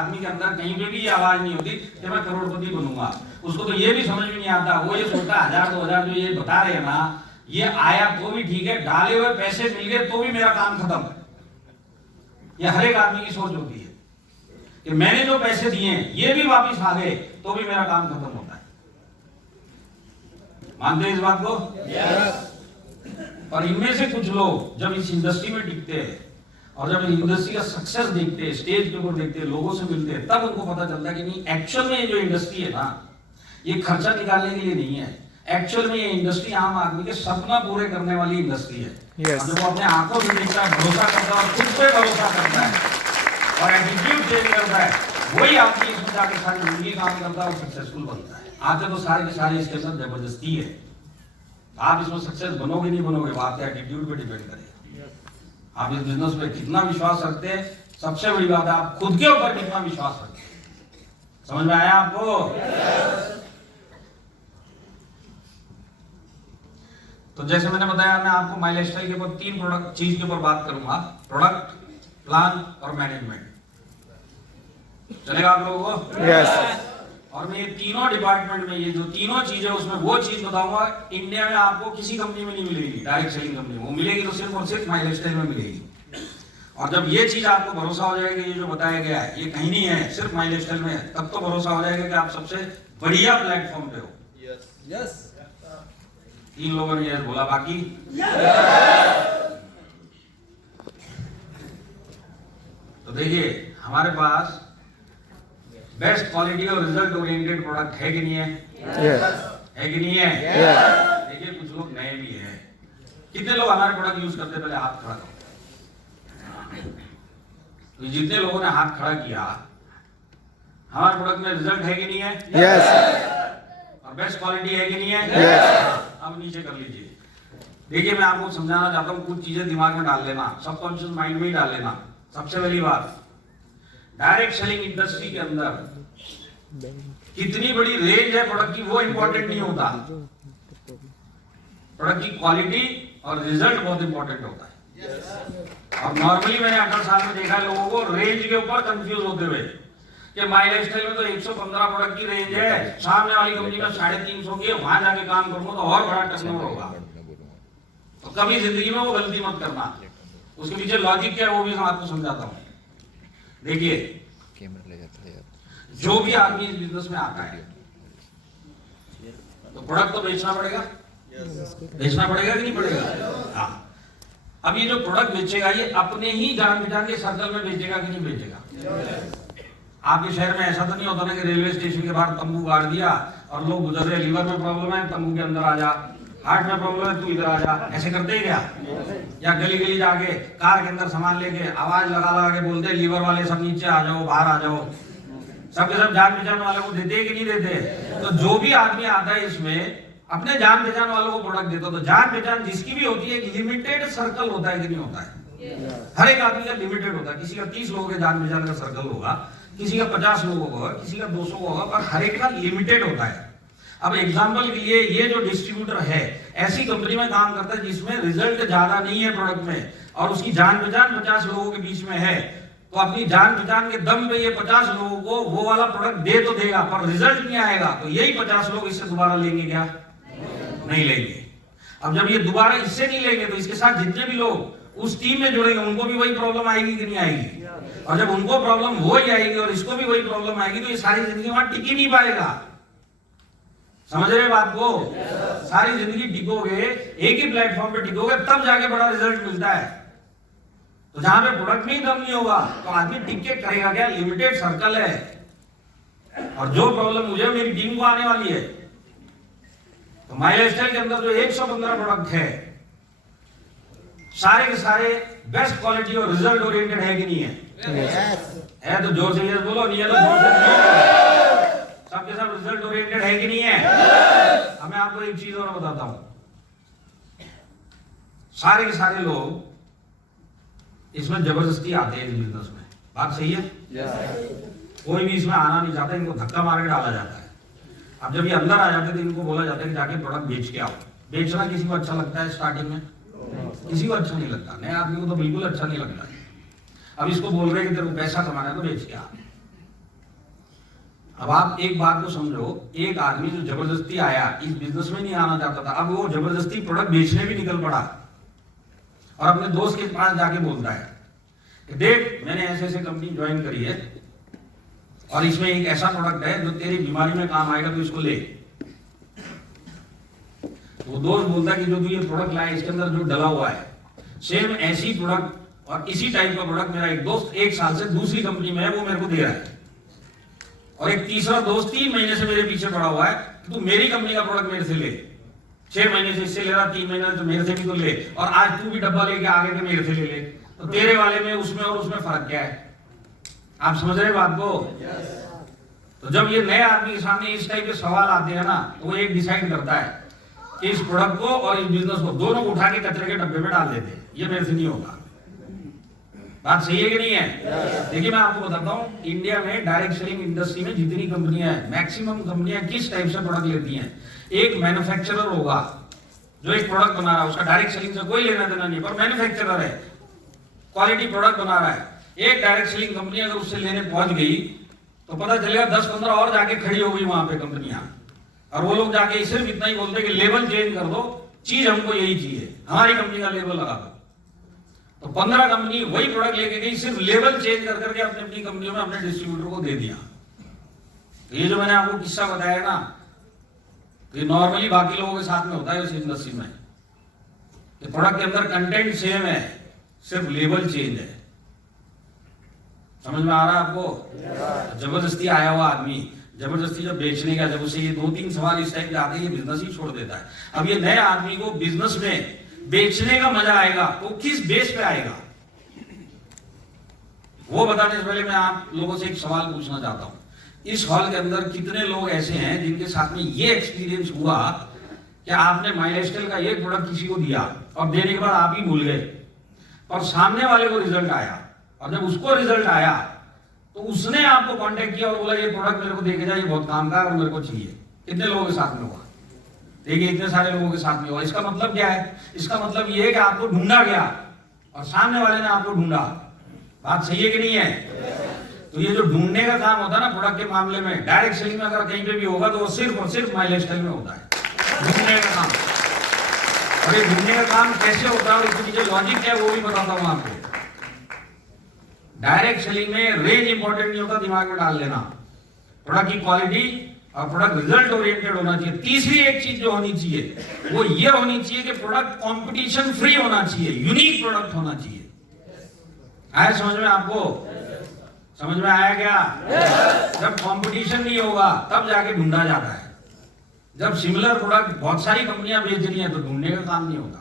आदमी के अंदर कहीं पे भी ये आवाज नहीं होती कि मैं करोड़पति बनूंगा। उसको तो ये भी समझ में नहीं आता, वो ये सोचता 1000-2000 जो ये बता रहे हैं ना, ये आया तो भी ठीक है, डाले हुए पैसे मिल गए तो भी मेरा काम खत्म। ये हर एक आदमी की सोच होती है कि मैंने जो पैसे दिए ये भी वापिस आ गए तो भी मेरा काम खत्म होता है। मानते हैं इस बात को? और इनमें से कुछ लोग जब इस इंडस्ट्री में टिकते हैं और जब इंडस्ट्री का सक्सेस देखते हैं, स्टेज के ऊपर देखते हैं, लोगों से मिलते हैं, तब उनको पता चलता है कि नहीं, एक्चुअल में ये जो इंडस्ट्री है ना, ये खर्चा निकालने के लिए नहीं है। एक्चुअल में ये इंडस्ट्री आम आदमी के सपना पूरे करने वाली इंडस्ट्री है। Yes. जब वो अपने आंखों से देखता है, भरोसा करता है और खुद पे भरोसा करता है और एटीट्यूड चेंज करता है, वही आदमी इसमें जाकर सारी जिंदगी काम करता है और सक्सेसफुल बनता है। आते तो सारे के सारे इसके अंदर जबरदस्ती है। आप इसमें सक्सेस बनोगे नहीं बनोगे, वो आपके एटीट्यूड पे डिपेंड करेगा। आप इस बिजनेस पे कितना विश्वास रखते हैं, सबसे बड़ी बात है आप खुद के ऊपर कितना विश्वास रखते हैं। समझ में आया आपको? तो जैसे मैंने बताया, मैं आपको माई लाइफस्टाइल के ऊपर 3 प्रोडक्ट चीज के ऊपर बात करूंगा, प्रोडक्ट, प्लान और मैनेजमेंट। चलेगा आप लोगों को? यस। और मैं ये तीनों डिपार्टमेंट में, ये जो तीनों चीजें, उसमें वो चीज बताऊंगा इंडिया में आपको किसी कंपनी में नहीं मिलेगी, डायरेक्ट सेलिंग कंपनी में। वो मिलेगी तो सिर्फ और सिर्फ माई लाइफस्टाइल में मिलेगी। और जब ये चीज आपको भरोसा हो जाएगा, ये जो बताया गया है ये कहीं नहीं है, सिर्फ माई लाइफस्टाइल में है, तब तो भरोसा हो जाएगा कि आप सबसे बढ़िया प्लेटफॉर्म पे हो। यस। 3 लोगों ने यस बोला, बाकी तो देखिए हमारे पास बेस्ट क्वालिटी और रिजल्ट ओरिएंटेड प्रोडक्ट है कि नहीं है? है कि नहीं है? देखिए कुछ लोग नए भी हैं। कितने लोग हमारे प्रोडक्ट यूज करते हैं? पहले हाथ खड़ा करो। तो जितने लोगों ने हाथ खड़ा किया, हमारे प्रोडक्ट में रिजल्ट है कि नहीं है? और बेस्ट क्वालिटी है कि नहीं है? अब नीचे कर लीजिए। देखिए मैं आपको समझाना चाहता हूँ, कुछ चीजें दिमाग में डाल लेना, सबकॉन्शियस माइंड में ही डाल लेना। सबसे पहली बात, डायरेक्ट सेलिंग इंडस्ट्री के अंदर कितनी बड़ी रेंज है प्रोडक्ट की वो इंपॉर्टेंट नहीं होता। प्रोडक्ट की क्वालिटी और रिजल्ट बहुत इंपॉर्टेंट होता है। और नॉर्मली मैंने 18 साल में देखा है लोगों को रेंज के ऊपर कंफ्यूज होते हुए कि माई लाइफस्टाइल में तो 115 प्रोडक्ट की रेंज है, सामने वाली कंपनी में 350 की, वहां जाके काम करूंगा तो और बड़ा टर्नओवर होगा। तो कभी जिंदगी में वो गलती मत करना। उसके पीछे लॉजिक क्या है वो भी मैं आपको समझाता हूँ। देखिए जो भी आदमी इस बिजनेस में आता है तो प्रोडक्ट तो बेचना पड़ेगा, बेचना पड़ेगा कि नहीं पड़ेगा? हाँ। अब ये जो प्रोडक्ट बेचेगा ये अपने ही जान पहचान के सर्कल में बेचेगा कि नहीं बेचेगा? आपके शहर में ऐसा तो नहीं होता ना कि रेलवे स्टेशन के बाहर तंबू गाड़ दिया और लोग गुजर रहे, लीवर में प्रॉब्लम है तंबू के अंदर आ जा, हार्ट में प्रॉब्लम है तू इधर आ जा, ऐसे करते हैं क्या? या गली गली जाके कार के अंदर सामान लेके आवाज लगा लगा के बोलते हैं लीवर वाले सब नीचे आ जाओ, बाहर आ जाओ। सबके सब जान पहचान वाले को देते कि नहीं देते? तो जो भी आदमी आता है इसमें अपने जान पहचान वालों को प्रोडक्ट देता, तो जान पहचान जिसकी भी होती है एक लिमिटेड सर्कल होता है कि नहीं होता है? हर एक आदमी का लिमिटेड होता है। किसी का 30 लोगों के जान पहचान का सर्कल होगा, किसी का 50 लोगों का होगा, किसी का 200 होगा, पर हर एक का लिमिटेड होता है। अब एग्जांपल के लिए ये जो डिस्ट्रीब्यूटर है ऐसी कंपनी में काम करता है जिसमें रिजल्ट ज्यादा नहीं है प्रोडक्ट में और उसकी जान पहचान 50 लोगों के बीच में है, तो अपनी जान पहचान के दम पे ये 50 लोगों को वो वाला प्रोडक्ट दे तो देगा पर रिजल्ट नहीं आएगा, तो यही 50 लोग इससे दोबारा लेंगे क्या? नहीं लेंगे। अब जब ये दोबारा इससे नहीं लेंगे तो इसके साथ जितने भी लोग उस टीम में जुड़ेंगे उनको भी वही प्रॉब्लम आएगी कि नहीं आएगी? और जब उनको प्रॉब्लम हो ही आएगी और इसको भी वही प्रॉब्लम आएगी तो ये सारी जिंदगी वहां टिक ही नहीं पाएगा। समझ रहे बात को? सारी जिंदगी टिकोगे, एक ही प्लेटफॉर्म पे टिकोगे तब जाके बड़ा रिजल्ट मिलता है। तो जहां पे प्रोडक्ट में ही दम नहीं होगा तो आदमी टिक के करेगा क्या? लिमिटेड सर्कल है और जो प्रॉब्लम मुझे मेरी टीम को आने वाली है, तो माई लाइफस्टाइल के अंदर जो 115 प्रोडक्ट है सारे के सारे बेस्ट क्वालिटी और रिजल्ट ओरिएंटेड है कि नहीं है? है तो जोर से यस बोलो, नहीं है तो जोर से नहीं। सबके सब रिजल्ट ओरिएंटेड है कि नहीं है? अब मैं आपको एक चीज और बताता हूं, सारे के सारे लोग इसमें जबरदस्ती आते हैं इस बिजनेस में। बात सही है? कोई भी इसमें आना नहीं चाहता, इनको धक्का मार के डाला जाता है। अब जब ये अंदर आ जाते हैं तो इनको बोला जाता है कि जाके प्रोडक्ट बेच के आओ। बेचना किसी को अच्छा लगता है स्टार्टिंग में? किसी को अच्छा नहीं लगता, नए आदमी को तो बिल्कुल अच्छा नहीं लगता है। अब इसको बोल रहे हैं कि तेरे को पैसा कमाना है तो बेच के आ। अब आप एक बात को समझो, एक आदमी जो जबरदस्ती आया, इस बिजनेस में नहीं आना चाहता था, अब वो जबरदस्ती प्रोडक्ट बेचने भी निकल पड़ा और अपने दोस्त के पास जाके बोलता है कि देख मैंने ऐसे ऐसे कंपनी ज्वाइन करी है और इसमें एक ऐसा प्रोडक्ट है जो तेरी बीमारी में काम आएगा, तो इसको ले। तो दोस्त बोलता है कि जो तू ये प्रोडक्ट लाया इसके अंदर जो डला हुआ है, सेम ऐसी प्रोडक्ट और इसी टाइप का प्रोडक्ट मेरा एक दोस्त 1 साल से दूसरी कंपनी में है, वो मेरे को दे रहा है, और एक तीसरा दोस्त 3 महीने से मेरे पीछे पड़ा हुआ है कि तू मेरी कंपनी का प्रोडक्ट मेरे से ले। 6 महीने से इससे ले रहा, 3 महीने तो मेरे से भी तो ले, और आज तू भी डब्बा लेके आगे के मेरे से ले ले। तो तेरे वाले में उसमें और उसमें फर्क क्या है? आप समझ रहे बात को? तो जब ये नए आदमी के सामने इस टाइप के सवाल आते हैं ना, तो वो एक डिसाइड करता है कि इस प्रोडक्ट को और इस बिजनेस को दोनों को उठा के कचरे के डब्बे में डाल देते हैं, ये मेरे से नहीं होगा। बात सही है कि नहीं है? देखिए मैं आपको बताता हूँ, इंडिया में डायरेक्ट सेलिंग इंडस्ट्री में जितनी कंपनियां हैं, मैक्सिमम कंपनियां किस टाइप से प्रोडक्ट लेती हैं। एक मैन्युफैक्चरर होगा जो एक प्रोडक्ट बना रहा है, उसका डायरेक्ट सेलिंग से कोई लेना देना नहीं, पर मैन्युफैक्चरर है, क्वालिटी प्रोडक्ट बना रहा है। एक डायरेक्ट सेलिंग कंपनी अगर उससे लेने पहुंच गई तो पता चलेगा 10-15 और जाके खड़ी हो गई वहां पे कंपनियां, और वो लोग जाके सिर्फ इतना ही बोलते कि लेबल चेंज कर दो, चीज हमको यही चाहिए, हमारी कंपनी का लेबल लगा दो। तो 15 कंपनी वही प्रोडक्ट लेके गई, सिर्फ लेबल चेंज कर करके अपनी अपनी कंपनियों में अपने डिस्ट्रीब्यूटर को दे दिया। तो ये जो मैंने आपको किस्सा बताया ना, ये नॉर्मली बाकी लोगों के साथ में होता है इस इंडस्ट्री में। प्रोडक्ट के अंदर कंटेंट सेम है, सिर्फ लेबल चेंज है। समझ में आ रहा है आपको? जबरदस्ती आया हुआ आदमी जबरदस्ती जब बेचने का, जब उसे ये 2-3 सवाल इस टाइप के आते हैं, ये बिजनेस ही छोड़ देता है। अब ये नए आदमी को बिजनेस में बेचने का मजा आएगा तो किस बेस पे आएगा, वो बताने से पहले मैं आप लोगों से एक सवाल पूछना चाहता हूं। इस हॉल के अंदर कितने लोग ऐसे हैं जिनके साथ में ये एक्सपीरियंस हुआ कि आपने माइलस्टाइल का एक प्रोडक्ट किसी को दिया और देने के बाद आप ही भूल गए, और सामने वाले को रिजल्ट आया, और जब उसको रिजल्ट आया तो उसने आपको कांटेक्ट किया और बोला ये प्रोडक्ट मेरे को देके जा, ये बहुत काम का है और मेरे को चाहिए। कितने लोगों के साथ में हुआ? देखिए इतने सारे लोगों के साथ में हुआ। इसका मतलब क्या है? इसका मतलब ये है कि आपको ढूंढा गया और सामने वाले ने आपको ढूंढा। बात सही है कि नहीं है? तो ये जो ढूंढने का काम होता है ना प्रोडक्ट के मामले में, डायरेक्ट सेलिंग में अगर कहीं पे भी होगा तो वो सिर्फ और सिर्फ माइलस्टाइल में होता है, ढूंढने का काम। और ये ढूंढने का काम कैसे होता है और इसके पीछे लॉजिक क्या है वो भी बताता हूं आपको। डायरेक्ट सेलिंग में रेंज इंपॉर्टेंट नहीं होता, दिमाग में डाल लेना। प्रोडक्ट की क्वालिटी और प्रोडक्ट रिजल्ट ओरिएंटेड होना चाहिए। तीसरी एक चीज जो होनी चाहिए वो ये होनी चाहिए कि प्रोडक्ट कंपटीशन फ्री होना चाहिए, यूनिक प्रोडक्ट होना चाहिए। आया समझ में आपको? समझ में आया क्या? जब कंपटीशन नहीं होगा तब जाके ढूंढा जाता है। जब सिमिलर प्रोडक्ट बहुत सारी कंपनियां बेच रही हैं तो ढूंढने का काम नहीं होता।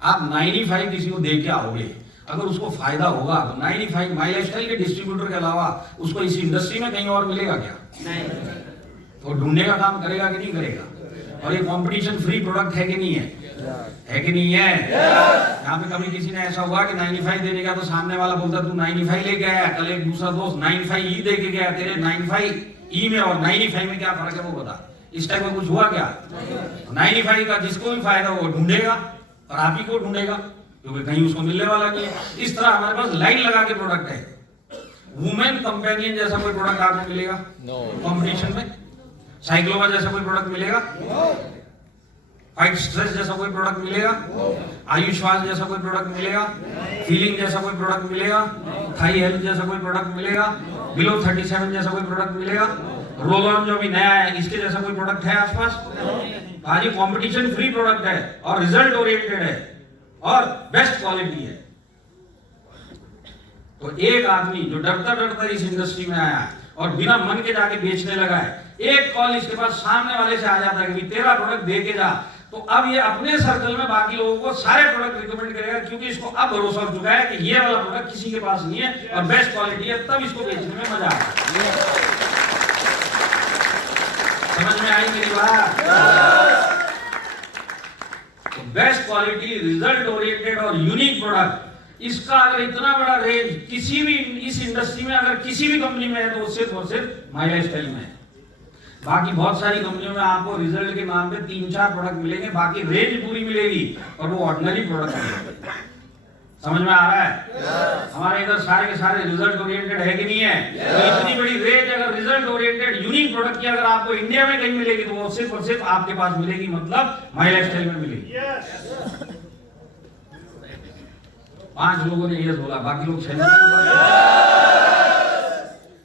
आप 95 किसी को दे के आओगे, अगर उसको फायदा होगा तो 95 माइलस्टाइल के डिस्ट्रीब्यूटर के अलावा उसको इस इंडस्ट्री में कहीं और मिलेगा क्या? नहीं। तो ढूंढने का काम करेगा कि नहीं करेगा? और ये कंपटीशन फ्री प्रोडक्ट है कि नहीं है? है कि नहीं है? यहाँ पे कभी किसी ने ऐसा हुआ कि 95 देने का तो सामने वाला बोलता तू 95 लेके आया, कल एक दूसरा दोस्त 95 ई दे के गया, तेरे 95 ई में और 95 में क्या फर्क है वो बता। इस टाइप का कुछ हुआ क्या? 95 का जिसको भी फायदा हो ढूंढेगा और आप ही को ढूंढेगा, क्योंकि कहीं उसको मिलने वाला नहीं है। इस तरह हमारे पास लाइन लगा के प्रोडक्ट है। वुमेन कंपेनियन जैसा कोई प्रोडक्ट आपको मिलेगा कंपटीशन में? साइक्लोवा जैसा कोई प्रोडक्ट मिलेगा? फाइट स्ट्रेस जैसा कोई प्रोडक्ट मिलेगा? आयुष्वास जैसा कोई प्रोडक्ट मिलेगा? फीलिंग जैसा कोई प्रोडक्ट मिलेगा? थाई हेल्थ जैसा कोई प्रोडक्ट मिलेगा? बिलो 37 जैसा कोई प्रोडक्ट मिलेगा? रोल ऑन जो अभी नया है इसके जैसा कोई प्रोडक्ट है आसपास? आज ये कंपटीशन फ्री प्रोडक्ट है और रिजल्ट ओरिएंटेड है और बेस्ट क्वालिटी है। तो एक आदमी जो डरता डरता इस इंडस्ट्री में आया है और बिना मन के जाके बेचने लगा है, एक कॉल इसके पास सामने वाले से आ जाता है कि तेरा प्रोडक्ट दे के जा, तो अब ये अपने सर्कल में बाकी लोगों को सारे प्रोडक्ट रिकमेंड करेगा, क्योंकि इसको अब भरोसा हो चुका है कि ये वाला प्रोडक्ट किसी के पास नहीं है और बेस्ट क्वालिटी है, तब इसको बेचने में मजा आता है। समझ में आई मेरी बात? तो बेस्ट क्वालिटी, रिजल्ट ओरिएंटेड और यूनिक प्रोडक्ट, इसका अगर इतना बड़ा रेंज किसी भी इस इंडस्ट्री में अगर किसी भी कंपनी में है तो सिर्फ और सिर्फ माइलस्टाइल में है। बाकी बहुत सारी कंपनियों में आपको रिजल्ट के नाम पे 3-4 प्रोडक्ट मिलेंगे, बाकी रेंज पूरी मिलेगी और वो ऑर्डिनरी प्रोडक्ट मिलेंगे। समझ में आ रहा है? हमारे इधर सारे के सारे रिजल्ट ओरिएंटेड है कि नहीं है? तो इतनी बड़ी रेंज अगर रिजल्ट ओरिएंटेड यूनिक प्रोडक्ट की अगर आपको इंडिया में कहीं मिलेगी तो वो सिर्फ और सिर्फ आपके पास मिलेगी, मतलब माय लाइफस्टाइल में मिलेगी। 5 लोगों ने ये बोला, बाकी लोग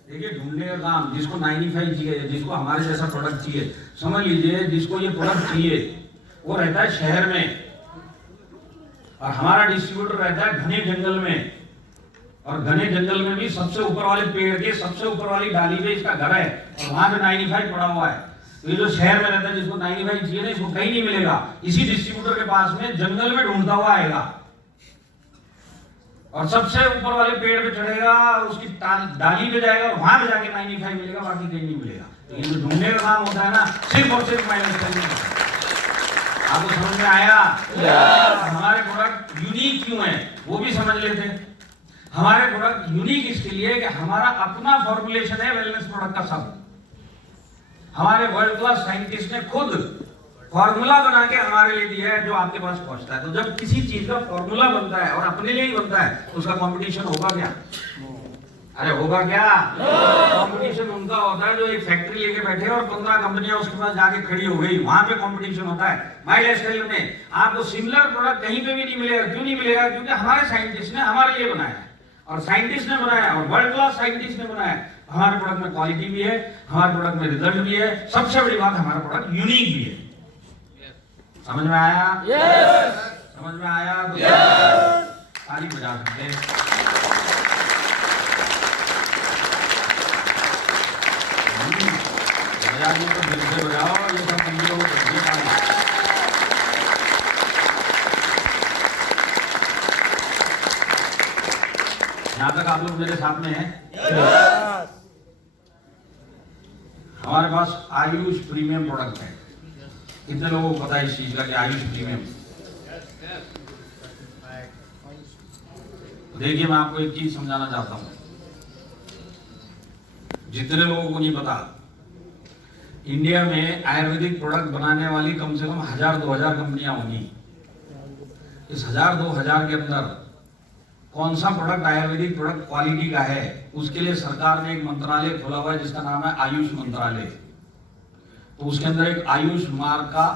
देखिए ढूंढने का काम, जिसको 95 चाहिए, जिसको हमारे जैसा प्रोडक्ट चाहिए, समझ लीजिए जिसको ये प्रोडक्ट चाहिए वो रहता है शहर में और हमारा डिस्ट्रीब्यूटर रहता है घने जंगल में, और घने जंगल में भी सबसे ऊपर वाले पेड़ के सबसे ऊपर वाली डाली पे इसका घर है और वहां पे 95 पड़ा हुआ है। तो ये जो शहर में रहता है जिसको 95 चाहिए ना, इसको कहीं नहीं मिलेगा, इसी डिस्ट्रीब्यूटर के पास में जंगल में ढूंढता हुआ आएगा और सबसे ऊपर वाले पेड़ पे चढ़ेगा, उसकी डाली पे जाएगा और वहां पे जाके 95 मिलेगा, बाकी कहीं नहीं मिलेगा। तो ये जो ढूंढने का काम होता है ना, सिर्फ और सिर्फ माय लाइफस्टाइल में। आपको समझ में आया? हमारे प्रोडक्ट यूनिक क्यों है वो भी समझ लेते हैं। हमारे प्रोडक्ट यूनिक इसके लिए कि हमारा अपना फॉर्मुलेशन है वेलनेस प्रोडक्ट का। सब हमारे वर्ल्ड क्लास साइंटिस्ट ने खुद फॉर्मूला बना के हमारे लिए दिया है जो आपके पास पहुंचता है। तो जब किसी चीज का फॉर्मूला बनता है और अपने लिए ही बनता है तो उसका कंपटीशन होगा क्या? अरे होगा क्या? कंपटीशन उनका होता है जो एक फैक्ट्री लेके बैठे और 15 कंपनियां उसके पास जाके खड़ी हो गई, वहां पे कंपटीशन होता है। माय लाइफस्टाइल में आपको सिमिलर प्रोडक्ट कहीं पे भी नहीं मिलेगा। क्यों नहीं मिलेगा? क्योंकि हमारे साइंटिस्ट ने हमारे लिए बनाया है और साइंटिस्ट ने बनाया और वर्ल्ड क्लास साइंटिस्ट ने बनाया। हमारे प्रोडक्ट में क्वालिटी भी है, हमारे प्रोडक्ट में रिजल्ट भी है, सबसे बड़ी बात हमारा प्रोडक्ट यूनिक भी है। समझ में आया? समझ में आया? तो ताली बजा सकते हैं। बजाइए तो दिल से बजाओ, ये सब चीजों को बच्चे पाए। यहाँ तक आप लोग मेरे साथ में हैं? हमारे पास आयुष प्रीमियम प्रोडक्ट है। कितने लोगों को पता है इस चीज का कि आयुष प्रीमियम? देखिए मैं आपको एक चीज समझाना चाहता हूं, जितने लोगों को नहीं पता, इंडिया में आयुर्वेदिक प्रोडक्ट बनाने वाली कम से कम 1000-2000 कंपनियां होंगी। इस 1000-2000 के अंदर कौन सा प्रोडक्ट आयुर्वेदिक प्रोडक्ट क्वालिटी का है, उसके लिए सरकार ने एक मंत्रालय खोला हुआ है जिसका नाम है आयुष मंत्रालय। तो उसके अंदर एक आयुष मार्क का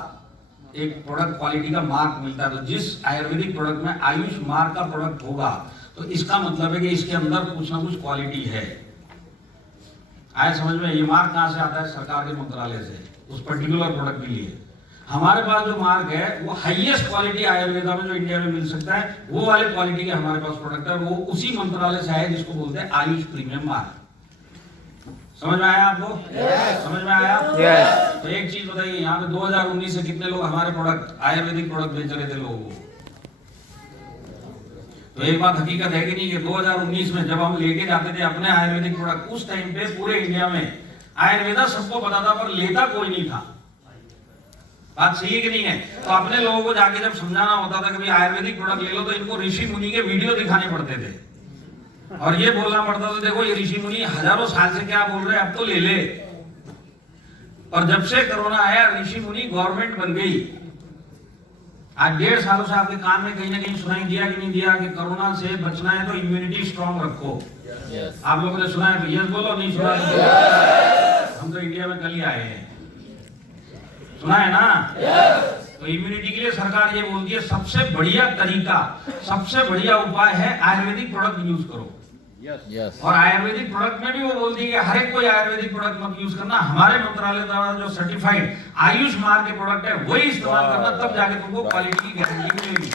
एक प्रोडक्ट क्वालिटी का मार्क मिलता है। तो जिस आयुर्वेदिक प्रोडक्ट में आयुष मार्क का प्रोडक्ट होगा तो इसका मतलब है कि इसके अंदर कुछ ना कुछ क्वालिटी है। आए समझ में? ये मार्क कहां से आता है? सरकार के मंत्रालय से, उस पर्टिकुलर प्रोडक्ट के लिए। हमारे पास जो मार्क है वो हाईएस्ट क्वालिटी आयुर्वेदा में जो इंडिया में मिल सकता है वो वाले क्वालिटी के हमारे पास प्रोडक्ट है। वो उसी मंत्रालय से है जिसको बोलते हैं आयुष प्रीमियम मार्क। समझ में आया आपको? समझ में आया? तो एक चीज बताइए, यहाँ पे 2019 से कितने लोग हमारे प्रोडक्ट आयुर्वेदिक प्रोडक्ट बेच रहे थे लोगों को? तो एक बात हकीकत है कि नहीं कि 2019 में जब हम लेके जाते थे अपने आयुर्वेदिक प्रोडक्ट, उस टाइम पे पूरे इंडिया में आयुर्वेदा सबको पता था पर लेता कोई नहीं था। बात सही है कि नहीं है? तो अपने लोगों को जाके जब समझाना होता था कि भाई आयुर्वेदिक प्रोडक्ट ले लो तो इनको ऋषि मुनि के वीडियो दिखाने पड़ते थे और ये बोलना पड़ता था देखो ये ऋषि मुनि हजारों साल से क्या बोल रहे हैं, अब तो ले ले। और जब से कोरोना आया ऋषि मुनि गवर्नमेंट बन गई। आज 1.5 सालों से आपके कान में कहीं ना कहीं सुनाई दिया कि नहीं दिया कि कोरोना से बचना है तो इम्यूनिटी स्ट्रांग रखो। आप लोगों ने सुना है? भैया बोलो, नहीं सुना? हम तो इंडिया में कल ही आए हैं, सुना है ना? तो इम्यूनिटी के लिए सरकार ये बोलती है सबसे बढ़िया तरीका, सबसे बढ़िया उपाय है आयुर्वेदिक प्रोडक्ट यूज करो। और आयुर्वेदिक प्रोडक्ट में भी वो बोलती है कि हर एक कोई आयुर्वेदिक प्रोडक्ट मत यूज करना, हमारे मंत्रालय द्वारा जो सर्टिफाइड आयुष मार्क के प्रोडक्ट है वही इस्तेमाल करना, तब जाके तुमको क्वालिटी की गारंटी मिलेगी।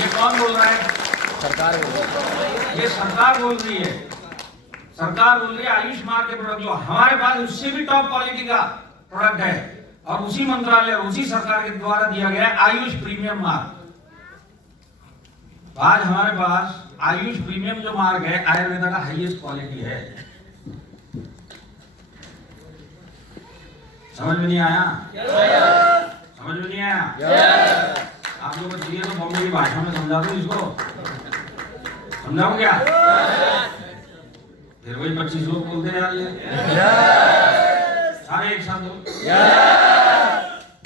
ये कौन बोल रहा है? सरकार बोल रही है। ये सरकार बोल रही है। सरकार बोल रही है आयुष मार्क के प्रोडक्ट लो। हमारे पास उससे भी टॉप क्वालिटी का प्रोडक्ट है और उसी मंत्रालय और उसी सरकार के द्वारा दिया गया है आयुष प्रीमियम मार्क। आज हमारे पास आयुष प्रीमियम जो मार्क है आयुर्वेदा का हाईएस्ट क्वालिटी है। समझ में नहीं आया? समझ में नहीं आया? आप लोगों को चाहिए तो बॉम्बे की भाषा में समझा दो इसको। समझाओ क्या? फिर वही 25 लोग बोलते हैं यार ये सारे एक साथ बोल।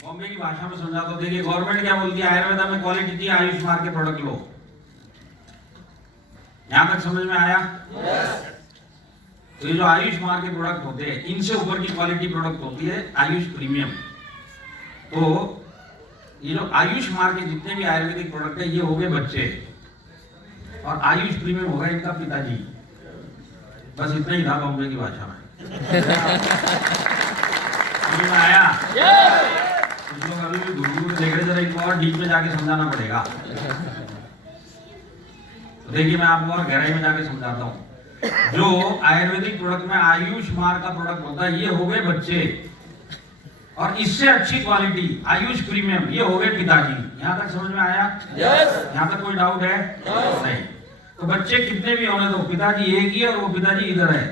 बॉम्बे की भाषा में समझा दो। देखिए गवर्नमेंट क्या बोलती है, आयुर्वेदा में क्वालिटी थी, आयुष मार्क के प्रोडक्ट लो। यहां तक समझ में आया? तो ये जो आयुष मार्क के प्रोडक्ट होते हैं, इनसे ऊपर की क्वालिटी प्रोडक्ट होती है आयुष प्रीमियम। तो ये जो आयुष मार्क के जितने भी आयुर्वेदिक प्रोडक्ट है, ये हो गए बच्चे, और आयुष प्रीमियम होगा इनका पिताजी। बस इतना ही था बॉम्बे की भाषा में। आया कुछ लोग अभी भी गुरु देख रहे, जरा इनको और डीप में जाके समझाना पड़ेगा। तो देखिए मैं आपको और गहराई में जाके समझाता हूँ। जो आयुर्वेदिक प्रोडक्ट में आयुष मार्क का प्रोडक्ट होता है, ये हो गए बच्चे, और इससे अच्छी क्वालिटी आयुष प्रीमियम, ये हो गए पिताजी। यहाँ तक समझ में आया? यहाँ तक कोई डाउट है? नहीं। तो बच्चे कितने भी होने दो, पिताजी एक ही है, और वो पिताजी इधर है।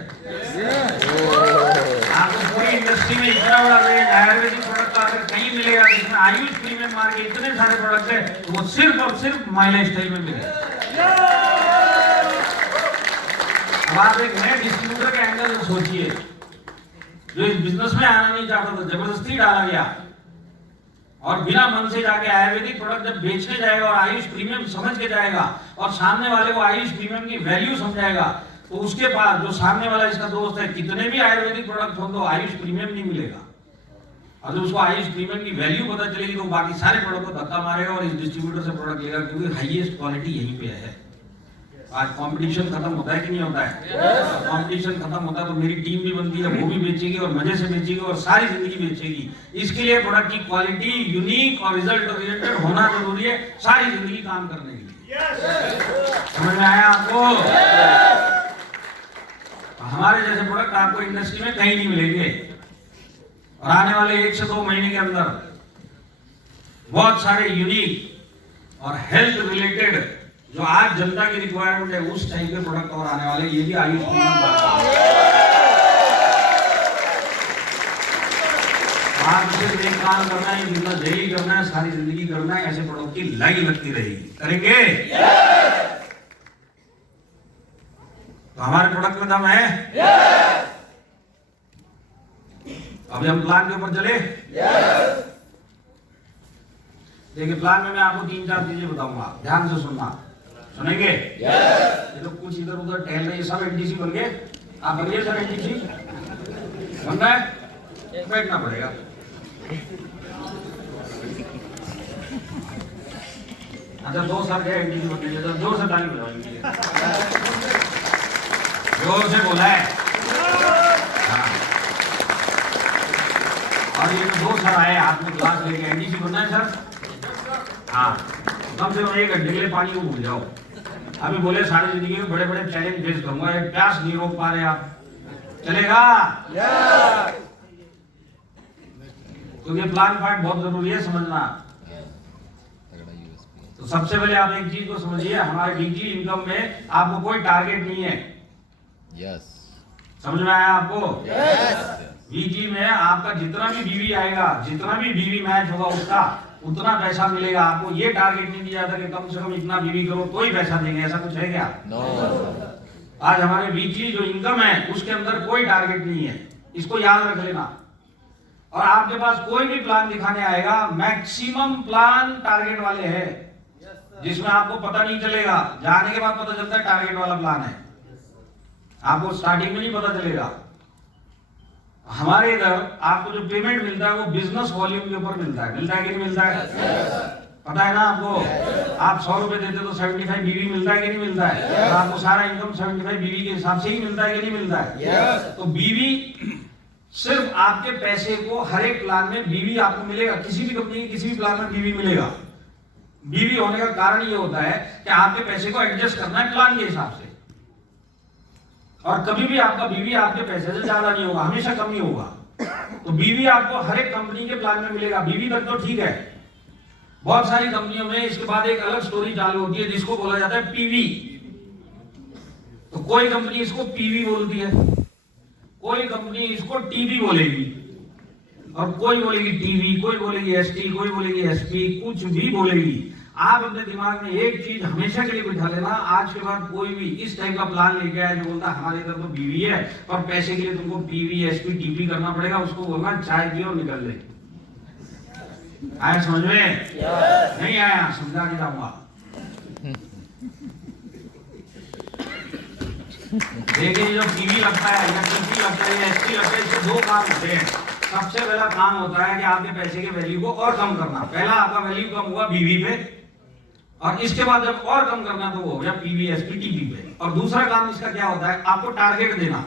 आपको पूरी इंडस्ट्री में इतना बड़ा रेंज आयुर्वेदिक प्रोडक्ट अगर कहीं मिलेगा जिसमें आयुष प्रीमियम मार्क के इतने सारे प्रोडक्ट है, तो वो सिर्फ और सिर्फ माइलेज स्टाइल में मिलेगा। अब आप एक नए डिस्ट्रीब्यूटर के एंगल से सोचिए, जो इस बिजनेस में आना नहीं चाहता था, जबरदस्ती डाला गया, और बिना मन से जाके आयुर्वेदिक प्रोडक्ट जब बेचने जाएगा और आयुष प्रीमियम समझ के जाएगा, और सामने वाले को आयुष प्रीमियम की वैल्यू समझाएगा, तो उसके पास जो सामने वाला इसका दोस्त है, कितने भी आयुर्वेदिक प्रोडक्ट हो तो आयुष प्रीमियम नहीं मिलेगा। और जब उसको आयुष प्रीमियम की वैल्यू पता चलेगी, तो बाकी सारे प्रोडक्ट को धक्का मारेगा और इस डिस्ट्रीब्यूटर से प्रोडक्ट लेगा, क्योंकि हाईएस्ट क्वालिटी यहीं पे है। आज कंपटीशन खत्म होता है कि नहीं होता है? कंपटीशन खत्म होता है तो मेरी टीम भी बनती है, वो भी बेचेगी और मजे से बेचेगी और सारी जिंदगी बेचेगी। इसके लिए प्रोडक्ट की क्वालिटी यूनिक और रिजल्ट ओरिएंटेड होना जरूरी है, सारी जिंदगी काम करने के लिए। समझ में आया आपको? हमारे जैसे प्रोडक्ट आपको इंडस्ट्री में कहीं नहीं मिलेंगे, और आने वाले 1 से 2 महीने के अंदर बहुत सारे यूनिक और हेल्थ रिलेटेड जो आज जनता की रिक्वायरमेंट है, उस टाइप के प्रोडक्ट और आने वाले, ये भी आयुष प्रीमियम। आप सिर्फ एक काम करना है, जितना डेली करना है, सारी जिंदगी करना है, ऐसे प्रोडक्ट की लाइन लगती रहेगी। करेंगे? तो हमारे प्रोडक्ट में दम है। अभी हम प्लान के ऊपर चले। देखिए प्लान में मैं आपको 3-4 चीजें बताऊंगा, ध्यान से सुनना। सुनेंगे? ये लोग कुछ इधर उधर टहल रहे, सब एनटीसी बन गए। आप बनिए सर, एनटीसी बनना है, बैठना पड़ेगा। अच्छा 2 साल गए एनटीसी बनने के, जोर से ताली बजाएंगे, जोर से बोला है। हाँ। और ये 2 साल आए हाथ में ग्लास लेके, एनटीसी बनना है सर। हाँ, कम से कम 1 घंटे के लिए पानी को भूल जाओ। अभी बोले सारी जिंदगी में बड़े बड़े चैलेंज फेस करूंगा, प्यास नहीं रोक पा रहे आप, चलेगा? तो ये प्लान पार्ट बहुत जरूरी है समझना। तो सबसे पहले आप एक चीज को समझिए, हमारे वीकली इनकम में आपको कोई टारगेट नहीं है। समझ में आया आपको? वीकली में आपका जितना भी बीवी आएगा, जितना भी बीवी मैच होगा, उसका उतना पैसा मिलेगा। आपको ये टारगेट नहीं दिया था कि कम से कम इतना बीवी करो तो ही पैसा देंगे, ऐसा कुछ है क्या? आज हमारे वीकली जो इनकम है उसके अंदर कोई टारगेट नहीं है, इसको याद रख लेना। और आपके पास कोई भी प्लान दिखाने आएगा, मैक्सिमम प्लान टारगेट वाले हैं, जिसमें आपको पता नहीं चलेगा, जाने के बाद पता चलता है टारगेट वाला प्लान है, आपको स्टार्टिंग में नहीं पता चलेगा। हमारे इधर आपको जो पेमेंट मिलता है वो बिजनेस वॉल्यूम के ऊपर मिलता है। मिलता है कि नहीं मिलता है? पता है ना आपको? आप 100 रुपए देते तो 75 बीवी मिलता है कि नहीं मिलता है? और आपको सारा इनकम 75 बीवी के हिसाब से ही मिलता है कि नहीं मिलता है? तो बीवी सिर्फ आपके पैसे को हर एक प्लान में बीवी आपको मिलेगा, किसी भी कंपनी के किसी भी प्लान में बीवी मिलेगा। बीवी होने का कारण ये होता है कि आपके पैसे को एडजस्ट करना है प्लान के हिसाब से, और कभी भी आपका बीवी आपके पैसे से ज्यादा नहीं होगा, हमेशा कम ही होगा। तो बीवी आपको हर एक कंपनी के प्लान में मिलेगा। बीवी तक तो ठीक है, बहुत सारी कंपनियों में इसके बाद एक अलग स्टोरी चालू होती है जिसको बोला जाता है पीवी। तो कोई कंपनी इसको पीवी बोलती है, कोई कंपनी इसको टीवी बोलेगी, और कोई बोलेगी टीवी, कोई बोलेगी एसटी, कोई बोलेगी एसपी, कुछ भी बोलेगी। आप अपने दिमाग में एक चीज हमेशा के लिए बिठा लेना, आज के बाद कोई भी इस टाइप का प्लान लेके आया जो बोलता हमारे इधर तो बीवी है और पैसे के लिए तुमको पीवी एसपी टीपी करना पड़ेगा, उसको बोलना चाय पियो और निकल ले। आया समझ में? नहीं आया? समझा के जाऊंगा। देखिए जो पीवी लगता है या टीपी लगता है या एसपी लगता है, इससे दो काम होते हैं। सबसे पहला काम होता है कि आपके पैसे के वैल्यू को और कम करना। पहला आपका वैल्यू कम हुआ बीवी पे, और इसके बाद जब और कम करना तो वो हो गया पीवी एसपी टीपी पे। और दूसरा काम इसका क्या होता है, आपको टारगेट देना।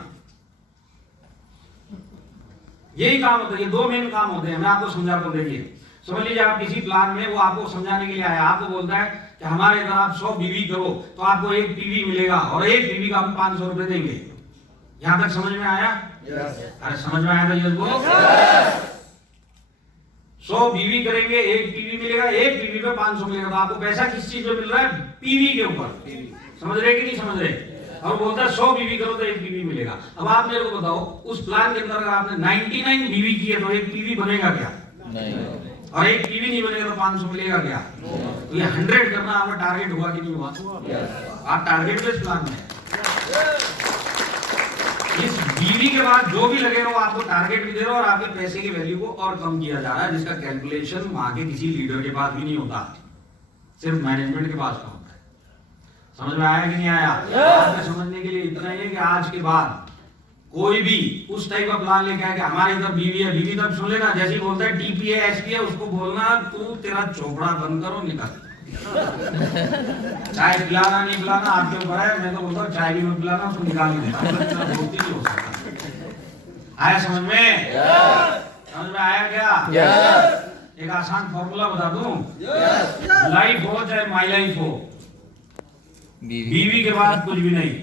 यही काम होता है, ये दो मेन काम होते हैं। मैं आपको समझाता हूँ। देखिए समझ लीजिए आप किसी प्लान में, वो आपको समझाने के लिए आया, आपको बोलता है कि हमारे इधर आप 100 बीवी करो तो आपको एक पीवी मिलेगा, और एक पीवी का हम 500 रुपए देंगे। यहां तक समझ में आया? अरे समझ में आया तो यस बोलो। 100 बीवी करेंगे, एक पीवी मिलेगा, एक पीवी पे 500 मिलेगा। तो आपको पैसा किस चीज पे मिल रहा है? पीवी के ऊपर। समझ रहे कि नहीं समझ रहे? और बोलता है 100 बीवी करो तो एक पीवी मिलेगा। अब आप मेरे को बताओ, उस प्लान के अंदर अगर आपने 99 बीवी किए तो एक पीवी बनेगा क्या? नहीं। और एक पीवी नहीं बनेगा तो 500 मिलेगा क्या? तो ये 100 करना आपका टारगेट हुआ कि नहीं हुआ? आप टारगेट बेस्ड प्लान में, इस बीवी के बाद जो भी लगेगा वो आपको टारगेट भी दे रहा है और आपके पैसे की वैल्यू को और कम किया जा रहा है, जिसका कैलकुलेशन वहां के किसी लीडर के पास भी नहीं होता, सिर्फ मैनेजमेंट के पास होता है। समझ में आया कि नहीं आया? आपने समझने के लिए इतना ही है कि आज के बाद कोई भी उस टाइप का प्लान लेके आए कि हमारे इधर बीवी है, बीवी तक सुन लेना, जैसे ही बोलता है टीपी है एसपी है, उसको बोलना तू तेरा चोपड़ा बंद करो, निकल। चाय पिलाना नहीं पिलाना आपके ऊपर है। मैं तो बोलता हूँ चाय भी मत पिलाना, तो निकाल ही देना, दोस्ती नहीं हो सकता। आया समझ में? समझ में आया क्या? एक आसान फॉर्मूला बता दूं, लाइफ हो चाहे माई लाइफ हो, बीवी के बाद कुछ भी नहीं।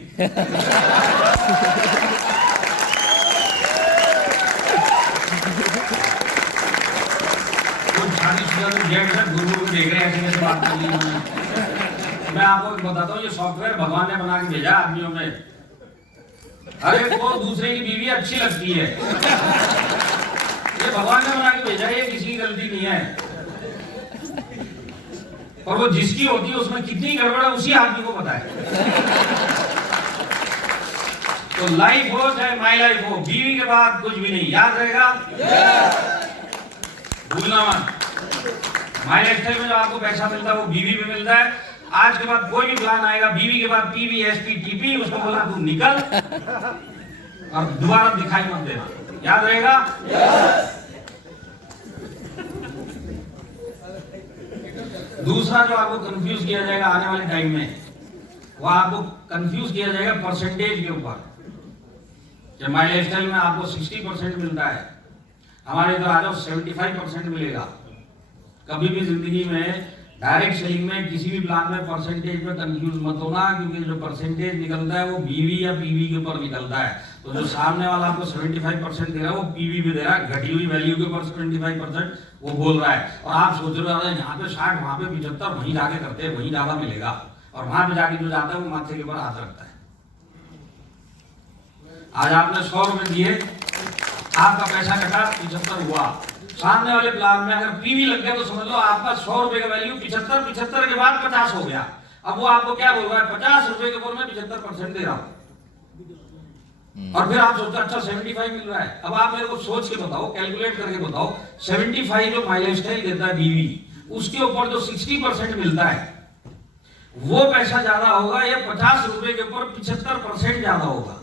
देख रहे हैं ऐसे बात कर ली। मैं आपको बताता हूँ, ये सॉफ्टवेयर भगवान ने बना के भेजा आदमियों में। हर एक को दूसरे की बीवी अच्छी लगती है, ये भगवान ने बना के भेजा, ये किसी की गलती नहीं है। और वो जिसकी होती है उसमें कितनी गड़बड़ है उसी आदमी को पता है। तो लाइफ हो चाहे माई लाइफ हो, बीवी के बाद कुछ भी नहीं। याद रहेगा, भूलना मत। माई लाइफस्टाइल में जो आपको पैसा मिलता है वो बीवी पे मिलता है। आज के बाद कोई भी प्लान आएगा बीवी के बाद पीवी एसपी टीपी, उसको बोलना तू निकल और दोबारा दिखाई मत देना। याद रहेगा? दूसरा जो आपको कंफ्यूज किया जाएगा आने वाले टाइम में, वो आपको कंफ्यूज किया जाएगा परसेंटेज के ऊपर। जब माई लाइफस्टाइल में आपको 60% मिलता है, हमारे इधर आ जाओ 75% मिलेगा। कभी भी जिंदगी में डायरेक्ट सेलिंग में किसी भी प्लान में परसेंटेज में कंफ्यूज मत होना, क्योंकि जो परसेंटेज निकलता है वो बीवी या पीवी के ऊपर निकलता है। तो जो सामने वाला आपको 75% दे रहा है वो पीवी भी दे रहा है, घटी हुई वैल्यू के ऊपर 75% वो बोल रहा है। और आप सोच रहे हो यहाँ पे 60 वहां पे 75, वहीं जाके करते हैं, वहीं ज्यादा मिलेगा। और वहां पे जाके जो जाता है वो माथे के ऊपर हाथ रखता है। आज आपने 100 रुपए दिए, आपका पैसा कटा 75 हुआ। सामने वाले प्लान में अगर पीवी लग गया तो समझ लो आपका 100 रुपए का वैल्यू 75 के बाद 50 हो गया। अब वो आपको क्या बोल रहा है, 50 रुपए के ऊपर मैं 75% दे रहा हूं। और फिर आप सोचते अच्छा 75 मिल रहा है। अब आप मेरे को सोच के बताओ, कैलकुलेट करके बताओ, 75 जो माई लाइफस्टाइल देता है बीवी, उसके ऊपर जो 60% मिलता है वो पैसा ज्यादा होगा या 50 रुपए के ऊपर 75% ज्यादा होगा?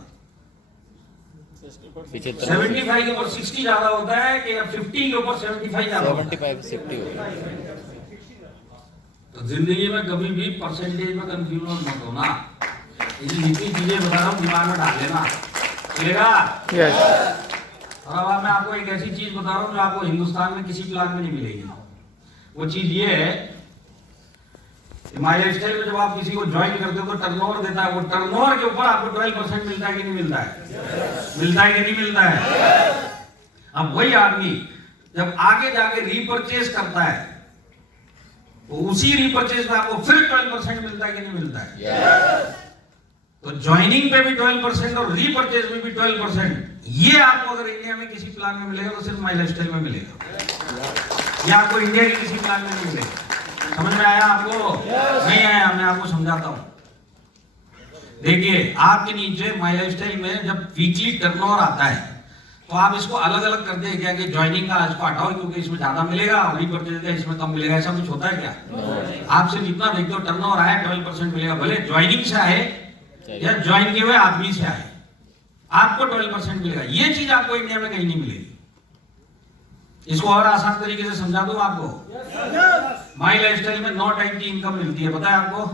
75 के ऊपर 60 ज्यादा होता है कि 50 के ऊपर 75 ज्यादा होता है? 75 60 होता है। तो जिंदगी में कभी भी परसेंटेज में कंफ्यूजन मत होना। ये जितनी चीजें बता रहा हूँ दिमाग में डाल लेना, चलेगा? और अब मैं आपको एक ऐसी चीज बता रहा हूँ जो आपको हिंदुस्तान में किसी प्लान में नहीं मिलेगी। वो चीज ये है, माई लाइफस्टाइल में जब आप किसी को ज्वाइन करते हो तो टर्नओवर देता है, वो टर्नओवर के ऊपर आपको 12% मिलता है कि नहीं मिलता है? मिलता है कि नहीं मिलता है? अब वही आदमी जब आगे जाके रीपरचेज करता है तो उसी रीपरचेज में आपको फिर 12% मिलता है कि नहीं मिलता है? तो ज्वाइनिंग पे भी 12% और रीपरचेज में भी 12%। ये आपको अगर इंडिया में किसी प्लान में मिलेगा तो सिर्फ माई लाइफस्टाइल में मिलेगा। ये आपको इंडिया के किसी प्लान में नहीं मिलेगा। समझ में आया आपको? नहीं आया? मैं आपको समझाता हूं। देखिए आपके नीचे माई लाइफस्टाइल में जब वीकली टर्नओवर आता है तो आप इसको अलग अलग करते हैं क्या कि ज्वाइनिंग का इसको हटाओ क्योंकि इसमें ज्यादा मिलेगा, रीपरचेज का इसमें कम मिलेगा, ऐसा कुछ होता है क्या? आप सिर्फ इतना देखते हो टर्नओवर आया 12% मिलेगा, भले ज्वाइनिंग से आए या ज्वाइन किए हुए आदमी से आए, आपको 12% मिलेगा। ये चीज आपको इंडिया में कहीं नहीं मिलेगी। इसको और आसान तरीके से समझा दूं आपको। माई लाइफस्टाइल में 9 टाइप की इनकम मिलती है, पता है आपको?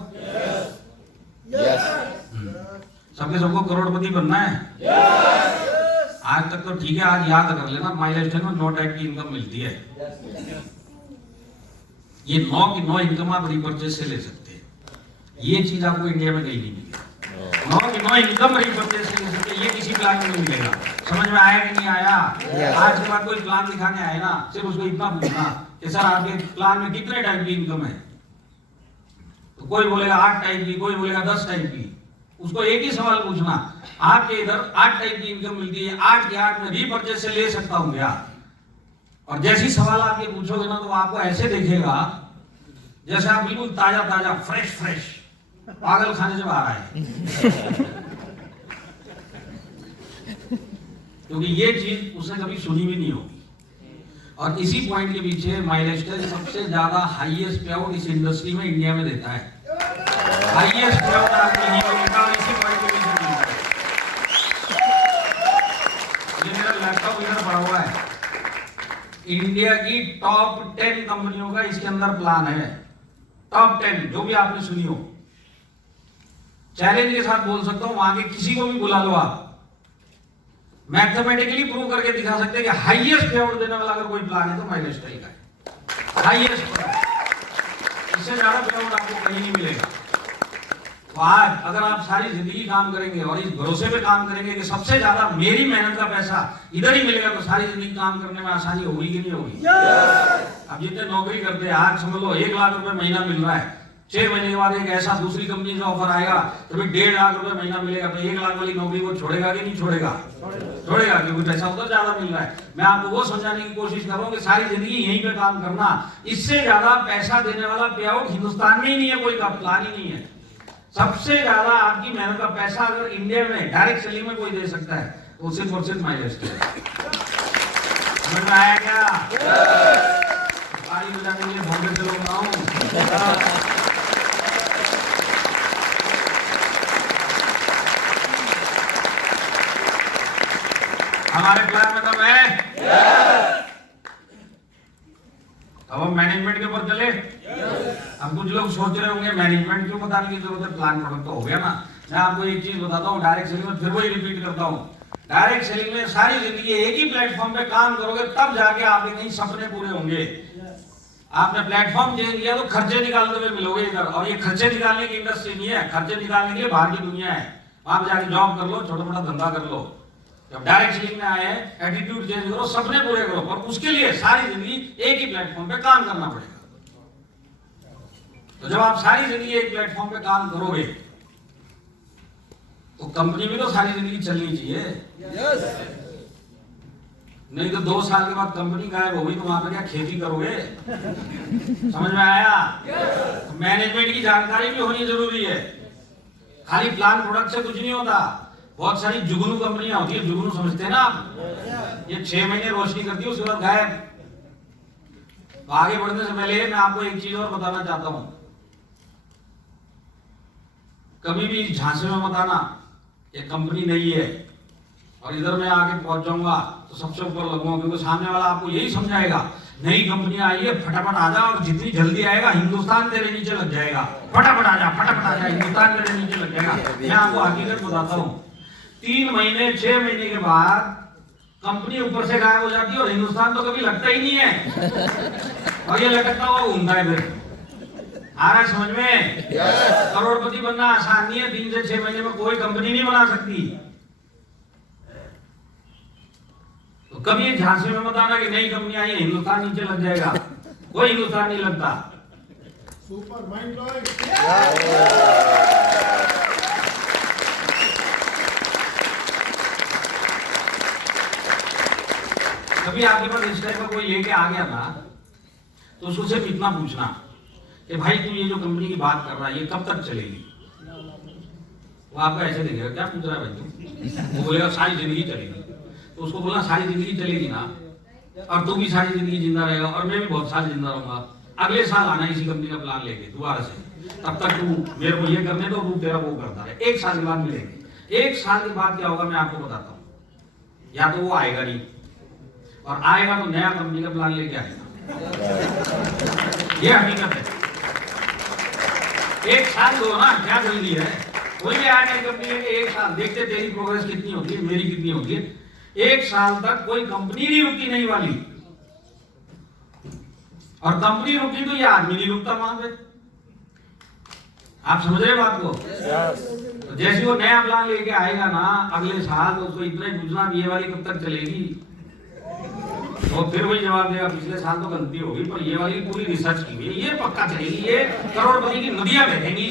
सबके सबको करोड़पति बनना है। आज तक तो ठीक है, आज याद कर लेना, माई लाइफस्टाइल में 9 टाइप की इनकम मिलती है। ये 9 की 9 इनकम आप रिपर्चेज से ले सकते हैं। ये चीज आपको इंडिया में कहीं नहीं मिलेगी। 9 की 9 इनकम रिपर्चेज से ले सकते हैं, ये किसी प्लान में नहीं मिलेगा। समझ में आया कि नहीं आया? आज के बाद कोई प्लान दिखाने आए ना, सिर्फ उसको इतना पूछना कि सर आपके प्लान में कितने टाइप की इनकम है, तो कोई बोलेगा 8 टाइप की, कोई बोलेगा 10 टाइप की। उसको एक ही सवाल पूछना, आपके इधर 8 टाइप की इनकम मिलती है, 8 के 8 में रीपर्चेज से ले सकता हूं क्या? और जैसी सवाल आप ये पूछोगे ना, तो आपको ऐसे देखेगा जैसे आप बिल्कुल ताजा ताजा फ्रेश पागल खाने से बाहर आए। क्योंकि ये चीज उसने कभी सुनी भी नहीं होगी। और इसी पॉइंट के पीछे माई लाइफस्टाइल सबसे ज्यादा हाईएस्ट पे आउट इस इंडस्ट्री में इंडिया में देता है। हाईएस्ट पे आउट आपको यहीं पे मिलता है, इसी पॉइंट के पीछे मिलता है। ये मेरा लैपटॉप इधर पड़ा हुआ है। इंडिया की टॉप 10 कंपनियों का इसके अंदर प्लान है। टॉप 10 जो भी आपने सुनी हो, चैलेंज के साथ बोल सकता हूं, वहां के किसी को भी बुला लो, आप मैथमेटिकली प्रूव करके दिखा सकते हैं कि हाईएस्ट पे आउट देने वाला अगर कोई प्लान है तो माई लाइफस्टाइल का है। हाईएस्ट, इससे ज्यादा पे आउट आपको कहीं नहीं मिलेगा। तो आज अगर आप सारी जिंदगी काम करेंगे और इस भरोसे पे काम करेंगे कि सबसे ज्यादा मेरी मेहनत का पैसा इधर ही मिलेगा, तो सारी जिंदगी काम करने में आसानी होगी कि नहीं होगी? अब जितने नौकरी करते हैं, आज समझ लो 1 लाख रुपए महीना मिल रहा है, 6 महीने के बाद एक ऐसा दूसरी कंपनी से ऑफर आएगा तो भी 1.5 लाख रुपए महीना मिलेगा, तो 1 लाख वाली नौकरी को छोड़ेगा कि नहीं छोड़ेगा? छोड़ेगा, क्योंकि पैसा उधर ज्यादा मिल रहा है। मैं आपको वो समझाने की कोशिश कर रहा हूँ कि सारी जिंदगी यहीं पे काम करना, इससे ज्यादा पैसा देने वाला पे आउट हिंदुस्तान में ही नहीं है, कोई का प्लान ही नहीं है। सबसे ज्यादा आपकी मेहनत का पैसा अगर इंडिया में डायरेक्ट सेलिंग में कोई दे सकता है तो सिर्फ और सिर्फ माई लाइफस्टाइल। समझ में आया क्या? ताली बजाने के लिए बहुत से लोग आऊं। हमारे प्लान में तब है। अब हम मैनेजमेंट के ऊपर चले। अब कुछ लोग सोच रहे होंगे मैनेजमेंट क्यों बताने की जरूरत है, प्लान प्रोडक्ट तो हो गया ना। मैं आपको एक चीज बताता हूँ, डायरेक्ट सेलिंग में फिर वही रिपीट करता हूँ, डायरेक्ट सेलिंग में सारी जिंदगी एक ही प्लेटफॉर्म पे काम करोगे तब जाके आपके कहीं सपने पूरे होंगे। आपने प्लेटफॉर्म चेंज किया तो खर्चे निकालते हुए मिलोगे इधर, और ये खर्चे निकालने की इंडस्ट्री नहीं है, खर्चे निकालने के लिए बाहर की दुनिया है। वहां जाके जॉब कर लो, छोटा मोटा धंधा कर लो। जब डायरेक्ट सेलिंग में आए एटीट्यूड चेंज करो, सपने पूरे करो, और उसके लिए सारी जिंदगी एक ही प्लेटफॉर्म पे काम करना पड़ेगा। तो जब आप सारी जिंदगी एक प्लेटफॉर्म पे काम करोगे तो कंपनी भी तो सारी जिंदगी चलनी चाहिए। नहीं तो 2 साल के बाद कंपनी गायब हो गई तो वहां पे क्या खेती करोगे? समझ में आया? मैनेजमेंट की जानकारी भी होनी जरूरी है। खाली प्लान प्रोडक्ट से कुछ नहीं होता। बहुत सारी जुगनू कंपनियां होती है, जुगनू समझते हैं ना आप? ये 6 महीने रोशनी करती है, उसके बाद गायब। तो आगे बढ़ने से पहले मैं आपको एक चीज और बताना चाहता हूं, कभी भी झांसे में मत आना ये कंपनी नहीं है और इधर मैं आके पहुंच जाऊंगा तो सबसे ऊपर लगूंगा, क्योंकि सामने वाला आपको यही समझाएगा नई कंपनी आई है, फटाफट आ जा, और जितनी जल्दी आएगा हिंदुस्तान तेरे नीचे लग जाएगा। फटाफट आ जा, हिंदुस्तान तेरे नीचे लग जाएगा। मैं आपको हकीकत बताता हूँ, 3 महीने 6 महीने के बाद कंपनी ऊपर से गायब हो जाती है और हिंदुस्तान तो कभी लगता ही नहीं है, और ये लटकता हुआ घूमता है। फिर आ रहा है समझ में? करोड़पति बनना आसान नहीं है, 3 से 6 महीने में कोई कंपनी नहीं बना सकती। तो कभी झांसे में मत आना कि नई कंपनी आई है हिंदुस्तान नीचे लग जाएगा, कोई हिंदुस्तान नहीं लगता। Super mind blowing. कभी आपके पास इस टाइप का कोई लेके आ गया ना तो उसको सिर्फ इतना पूछना कि भाई तू ये जो कंपनी की बात कर रहा है ये कब तक चलेगी? वो आपको ऐसे देखेगा, क्या पूछ रहा है भाई तू? वो बोलेगा सारी जिंदगी चलेगी। तो उसको बोलना सारी जिंदगी चलेगी ना, और तू भी सारी जिंदगी जिंदा रहेगा और मैं भी बहुत साल जिंदा रहूंगा, अगले साल आना इसी कंपनी का प्लान लेके दोबारा से, तब तक तू मेरे को ये करने दो, तू तेरा वो करता रहे। 1 साल के बाद मिलेंगे। 1 साल के बाद क्या होगा मैं आपको बताता हूँ। या तो वो आएगा नहीं, और आएगा तो नया कंपनी का प्लान लेके आएगा। ये हकीकत है। 1 साल दो ना, क्या जल्दी है। कोई भी आया नई कंपनी लेके 1 साल देखते तेरी प्रोग्रेस कितनी होती है, मेरी कितनी होती है। 1 साल तक कोई कंपनी नहीं रुकती नई वाली, और कंपनी रुकी तो ये आदमी नहीं रुकता वहां पे। आप समझ रहे बात को? तो जैसे वो नया प्लान लेके आएगा ना अगले साल, तो उसको इतना ही पूछना ये वाली कब तक चलेगी, तो फिर वही जवाब देगा पिछले साल तो गलती होगी, पर ये वाली पूरी रिसर्च की हुई है, ये पक्का चलेगी, ये करोड़पति की नदियां बहेंगी।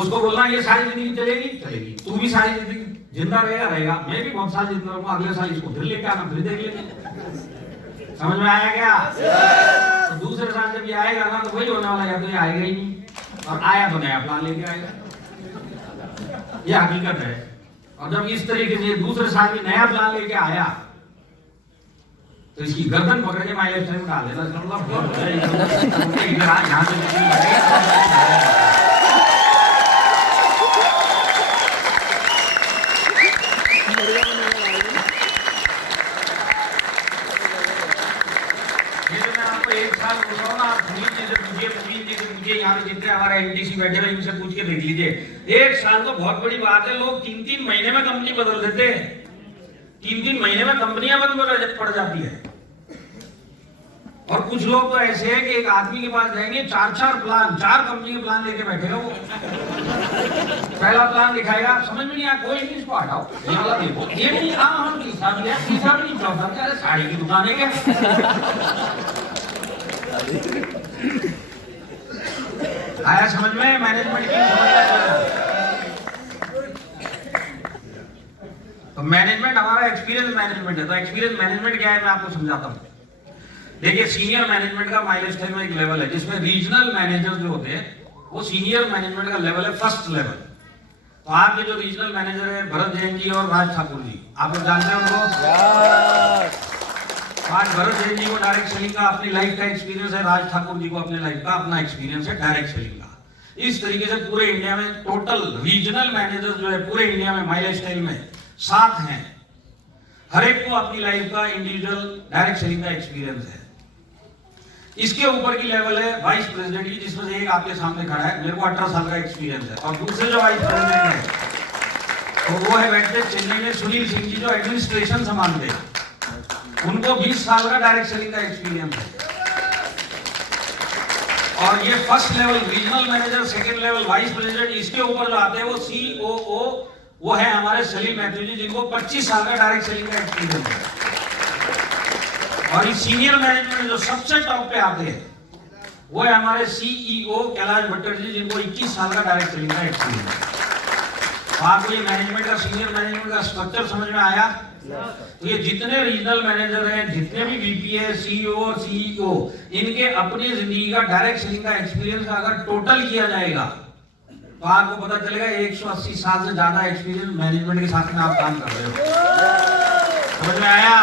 उसको बोलना ये सारी जिंदगी चलेगी, चलेगी। तू भी सारी जिंदगी जिंदा रहेगा, मैं भी बहुत साल जिंदा रहूंगा, अगले साल इसको फिर लेके आना, फिर देख लेंगे। समझ में आया क्या? तो दूसरे साल जब ये आएगा ना तो वही होने वाला है, तो ये आएगा ही नहीं, और आया तो नया प्लान लेके आएगा। ये हकीकत है। और जब इस तरीके से दूसरे साल भी नया प्लान लेके आया तो इसकी गर्दन पकड़ के माइलेज टाइम डाल देना, यहाँ से यहाँ पे जितने हमारे एनटीसी बैठे हुए इनसे पूछ के देख लीजिए। 1 साल तो बहुत बड़ी बात है। लोग 3-3 महीने में कंपनी बदल देते हैं, 3-3 महीने में कंपनियां बंद पड़ जाती है। और कुछ लोग तो ऐसे हैं कि एक आदमी के पास जाएंगे 4 प्लान, 4 कंपनी के प्लान लेके बैठेगा वो। पहला प्लान दिखाएगा, समझ में नहीं आया, कोई नहीं, इसको हटाओ, ये वाला देखो, ये नहीं, हम तीसरा भी नहीं, चौथा क्या, साड़ी की दुकान है क्या? आया समझ में? मैनेजमेंट की तो मैनेजमेंट हमारा एक्सपीरियंस मैनेजमेंट है। तो एक्सपीरियंस मैनेजमेंट क्या है मैं आपको समझाता हूँ। देखिए, सीनियर मैनेजमेंट का माइलेज टाइम में एक लेवल है जिसमें रीजनल मैनेजर जो होते हैं वो सीनियर मैनेजमेंट का लेवल है, फर्स्ट लेवल। तो आपके जो रीजनल मैनेजर है भरत जैन जी और राज ठाकुर जी, आप लोग जानते हैं उनको। आज भरत जैन जी को डायरेक्ट सेलिंग का अपनी लाइफ का एक्सपीरियंस है, राज ठाकुर जी को अपने लाइफ का अपना एक्सपीरियंस है डायरेक्ट सेलिंग का। इस तरीके से पूरे इंडिया में टोटल रीजनल मैनेजर जो है पूरे इंडिया में माइलेज स्टाइल में 7 हैं। हर एक को अपनी लाइफ का इंडिविजुअल डायरेक्ट सेलिंग का एक्सपीरियंस है। इसके ऊपर की लेवल है वाइस प्रेसिडेंट की, जिसमें से एक आपके सामने खड़ा है, मेरे को 18 साल का एक्सपीरियंस है। और दूसरे जो वाइस प्रेसिडेंट है तो वो है बैठे चेन्नई में सुनील सिंह जी, जो एडमिनिस्ट्रेशन संभालते हैं, उनको 20 साल का डायरेक्ट सेलिंग का एक्सपीरियंस है। और ये first level regional manager, second level vice president, इसके ऊपर जो आते हैं वो COO, वो है हमारे सलीम मैथ्यू जी, जिनको 25 साल का डायरेक्ट सेलिंग का एक्सपीरियंस है। और इस सीनियर मैनेजमेंट जो सबसे टॉप पे आते हैं वो है हमारे CEO कैलाश भट्टर जी, जिनको 21 साल का डायरेक्ट सेलिंग का एक्सपीरियंस है। तो आपको ये मैनेजमेंट का, सीनियर मैनेजमेंट का स्ट्रक्चर समझ में आया? तो ये जितने रीजनल मैनेजर हैं, जितने भी VP है, CEO और CEO, इनके अपनी जिंदगी का डायरेक्ट सेलिंग का एक्सपीरियंस अगर टोटल किया जाएगा तो आपको पता चलेगा 180 साल से ज्यादा एक्सपीरियंस मैनेजमेंट के साथ में आप काम कर रहे हो। समझ में आया?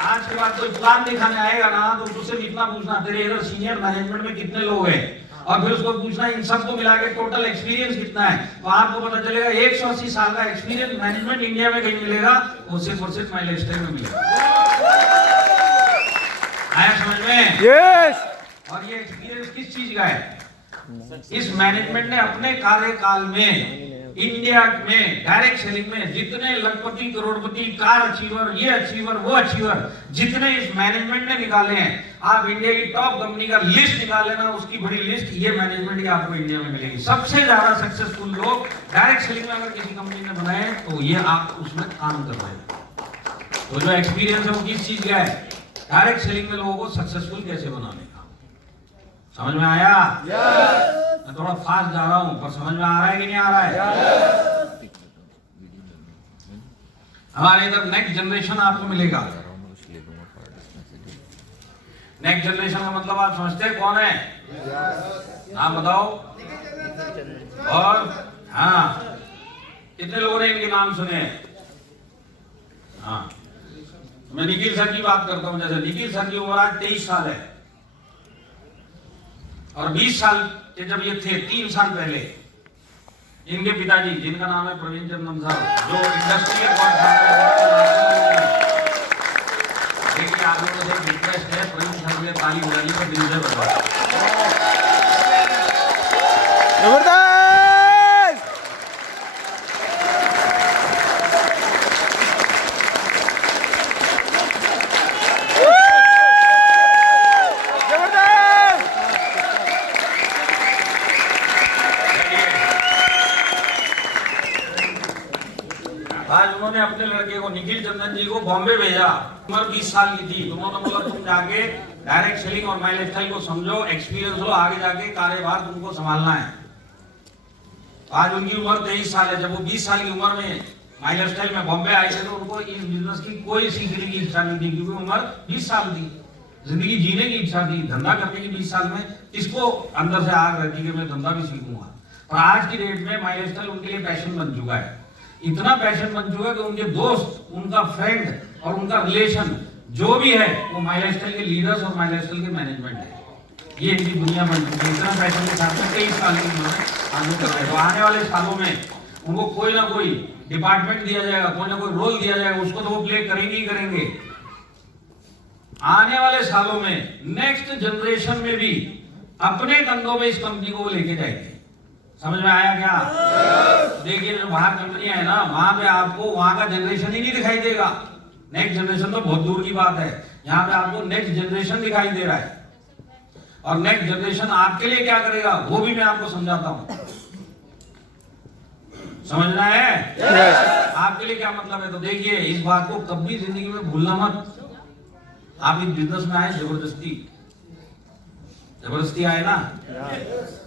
आज के बाद कोई प्लान दिखाने आएगा ना तो उससे इतना पूछना, तेरे इधर सीनियर मैनेजमेंट में कितने लोग हैं, और फिर उसको पूछना इन सबको मिला के टोटल एक्सपीरियंस कितना है। तो आपको पता चलेगा 180 साल का एक्सपीरियंस मैनेजमेंट इंडिया में कहीं मिलेगा, वो सिर्फ और सिर्फ माइलेज टाइम में मिलेगा। आया समझ में? यस। और ये एक्सपीरियंस किस चीज का है? इस मैनेजमेंट ने अपने कार्यकाल में इंडिया में डायरेक्ट सेलिंग में जितने लखपति, करोड़पति, कार अचीवर, ये अचीवर, वो अचीवर, जितने इस मैनेजमेंट ने निकाले हैं, आप इंडिया की टॉप कंपनी का लिस्ट निकाले ना, उसकी बड़ी लिस्ट ये मैनेजमेंट की आपको इंडिया में मिलेगी। सबसे ज्यादा सक्सेसफुल लोग डायरेक्ट सेलिंग में अगर किसी कंपनी ने बनाए तो ये आप उसमें काम कर रहे हैं। तो जो एक्सपीरियंस है वो किस चीज का है? डायरेक्ट सेलिंग में लोगों को सक्सेसफुल कैसे बनाने का। समझ में आया? मैं थोड़ा फास्ट जा रहा हूं, पर समझ में आ रहा है कि नहीं आ रहा है? हमारे इधर नेक्स्ट जनरेशन आपको मिलेगा। नेक्स्ट जनरेशन का मतलब आप समझते हैं कौन है? आप बताओ। और हाँ, कितने लोगों ने इनके नाम सुने? हाँ, मैं निखिल सर की बात करता हूं। जैसे निखिल सर की उम्र आज 23 साल है और 20 साल के जब ये थे, 3 साल पहले इनके पिताजी, जिनका नाम है प्रवीण चंद्रन साहब, जो इंडस्ट्रियल देखिए, आप लोगों से रिक्वेस्ट है, प्रवीण सर के ताली बजाइए तो दिल से बजाओ। आज उन्होंने अपने लड़के को, निखिल चंदन जी को, बॉम्बे भेजा। उम्र 20 साल की थी। उन्होंने बोला तुम जाके डायरेक्ट सेलिंग और माई लाइफस्टाइल को समझो, एक्सपीरियंस लो, आगे जाके कार्यभार तुमको संभालना है। आज उनकी उम्र 23 साल है। जब वो 20 साल की उम्र में माई लाइफस्टाइल में बॉम्बे आए थे तो उनको इस बिजनेस की कोई सीखने की इच्छा नहीं थी, क्योंकि उम्र 20 साल थी। जिंदगी जीने की इच्छा थी, धंधा करने की 20 साल में किसको अंदर से आग रहती कि मैं धंधा भी सीखूंगा। और आज की डेट में माई लाइफस्टाइल उनके लिए पैशन बन चुका है। इतना पैशन बन चुका है कि उनके दोस्त, उनका फ्रेंड और उनका रिलेशन जो भी है वो माई लाइफस्टाइल के लीडर्स और माई लाइफस्टाइल के मैनेजमेंट है। ये इनकी दुनिया बन चुकी है। इतना पैशन के साथ में 23 साल की उम्र में आगे कर रहे हैं। तो आने वाले सालों में उनको कोई ना कोई डिपार्टमेंट दिया जाएगा, कोई ना कोई रोल दिया जाएगा, उसको तो वो प्ले करेंगे ही करेंगे। आने वाले सालों में नेक्स्ट जनरेशन में भी अपने कंधों में इस कंपनी को लेके जाएंगे। समझ में आया क्या? देखिए, जो बाहर कंपनियां है ना, वहां पे आपको वहां का जनरेशन ही नहीं दिखाई देगा। नेक्स्ट जनरेशन तो बहुत दूर की बात है। यहाँ पे आपको नेक्स्ट जनरेशन दिखाई दे रहा है। और नेक्स्ट जनरेशन आपके लिए क्या करेगा वो भी मैं आपको समझाता हूं। समझना है? आपके लिए क्या मतलब है? तो देखिए, इस बात को कभी जिंदगी में भूलना मत। आप इस बिजनेस में आए जबरदस्ती आए ना,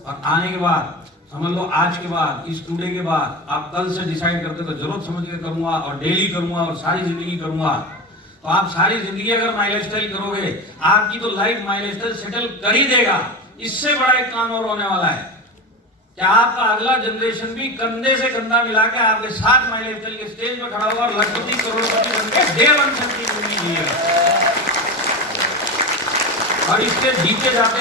और आने के बाद समझ लो, आज के बाद, इस टुडे के बाद आप कल से डिसाइड करते तो जरूरत समझ के करूंगा और डेली करूंगा और सारी जिंदगी करूंगा। तो आप सारी जिंदगी अगर माई लाइफस्टाइल करोगे, आपकी तो लाइफ माई लाइफस्टाइल सेटल कर ही देगा। इससे बड़ा एक काम और होने वाला है कि आपका अगला जनरेशन भी कंधे से कंधा मिला के आपके साथ माई लाइफस्टाइल के स्टेज पर खड़ा होगा और लखपति करोड़पति बनकर डे वन शक्ति पूरी जिएगा। और इसके जीते जाते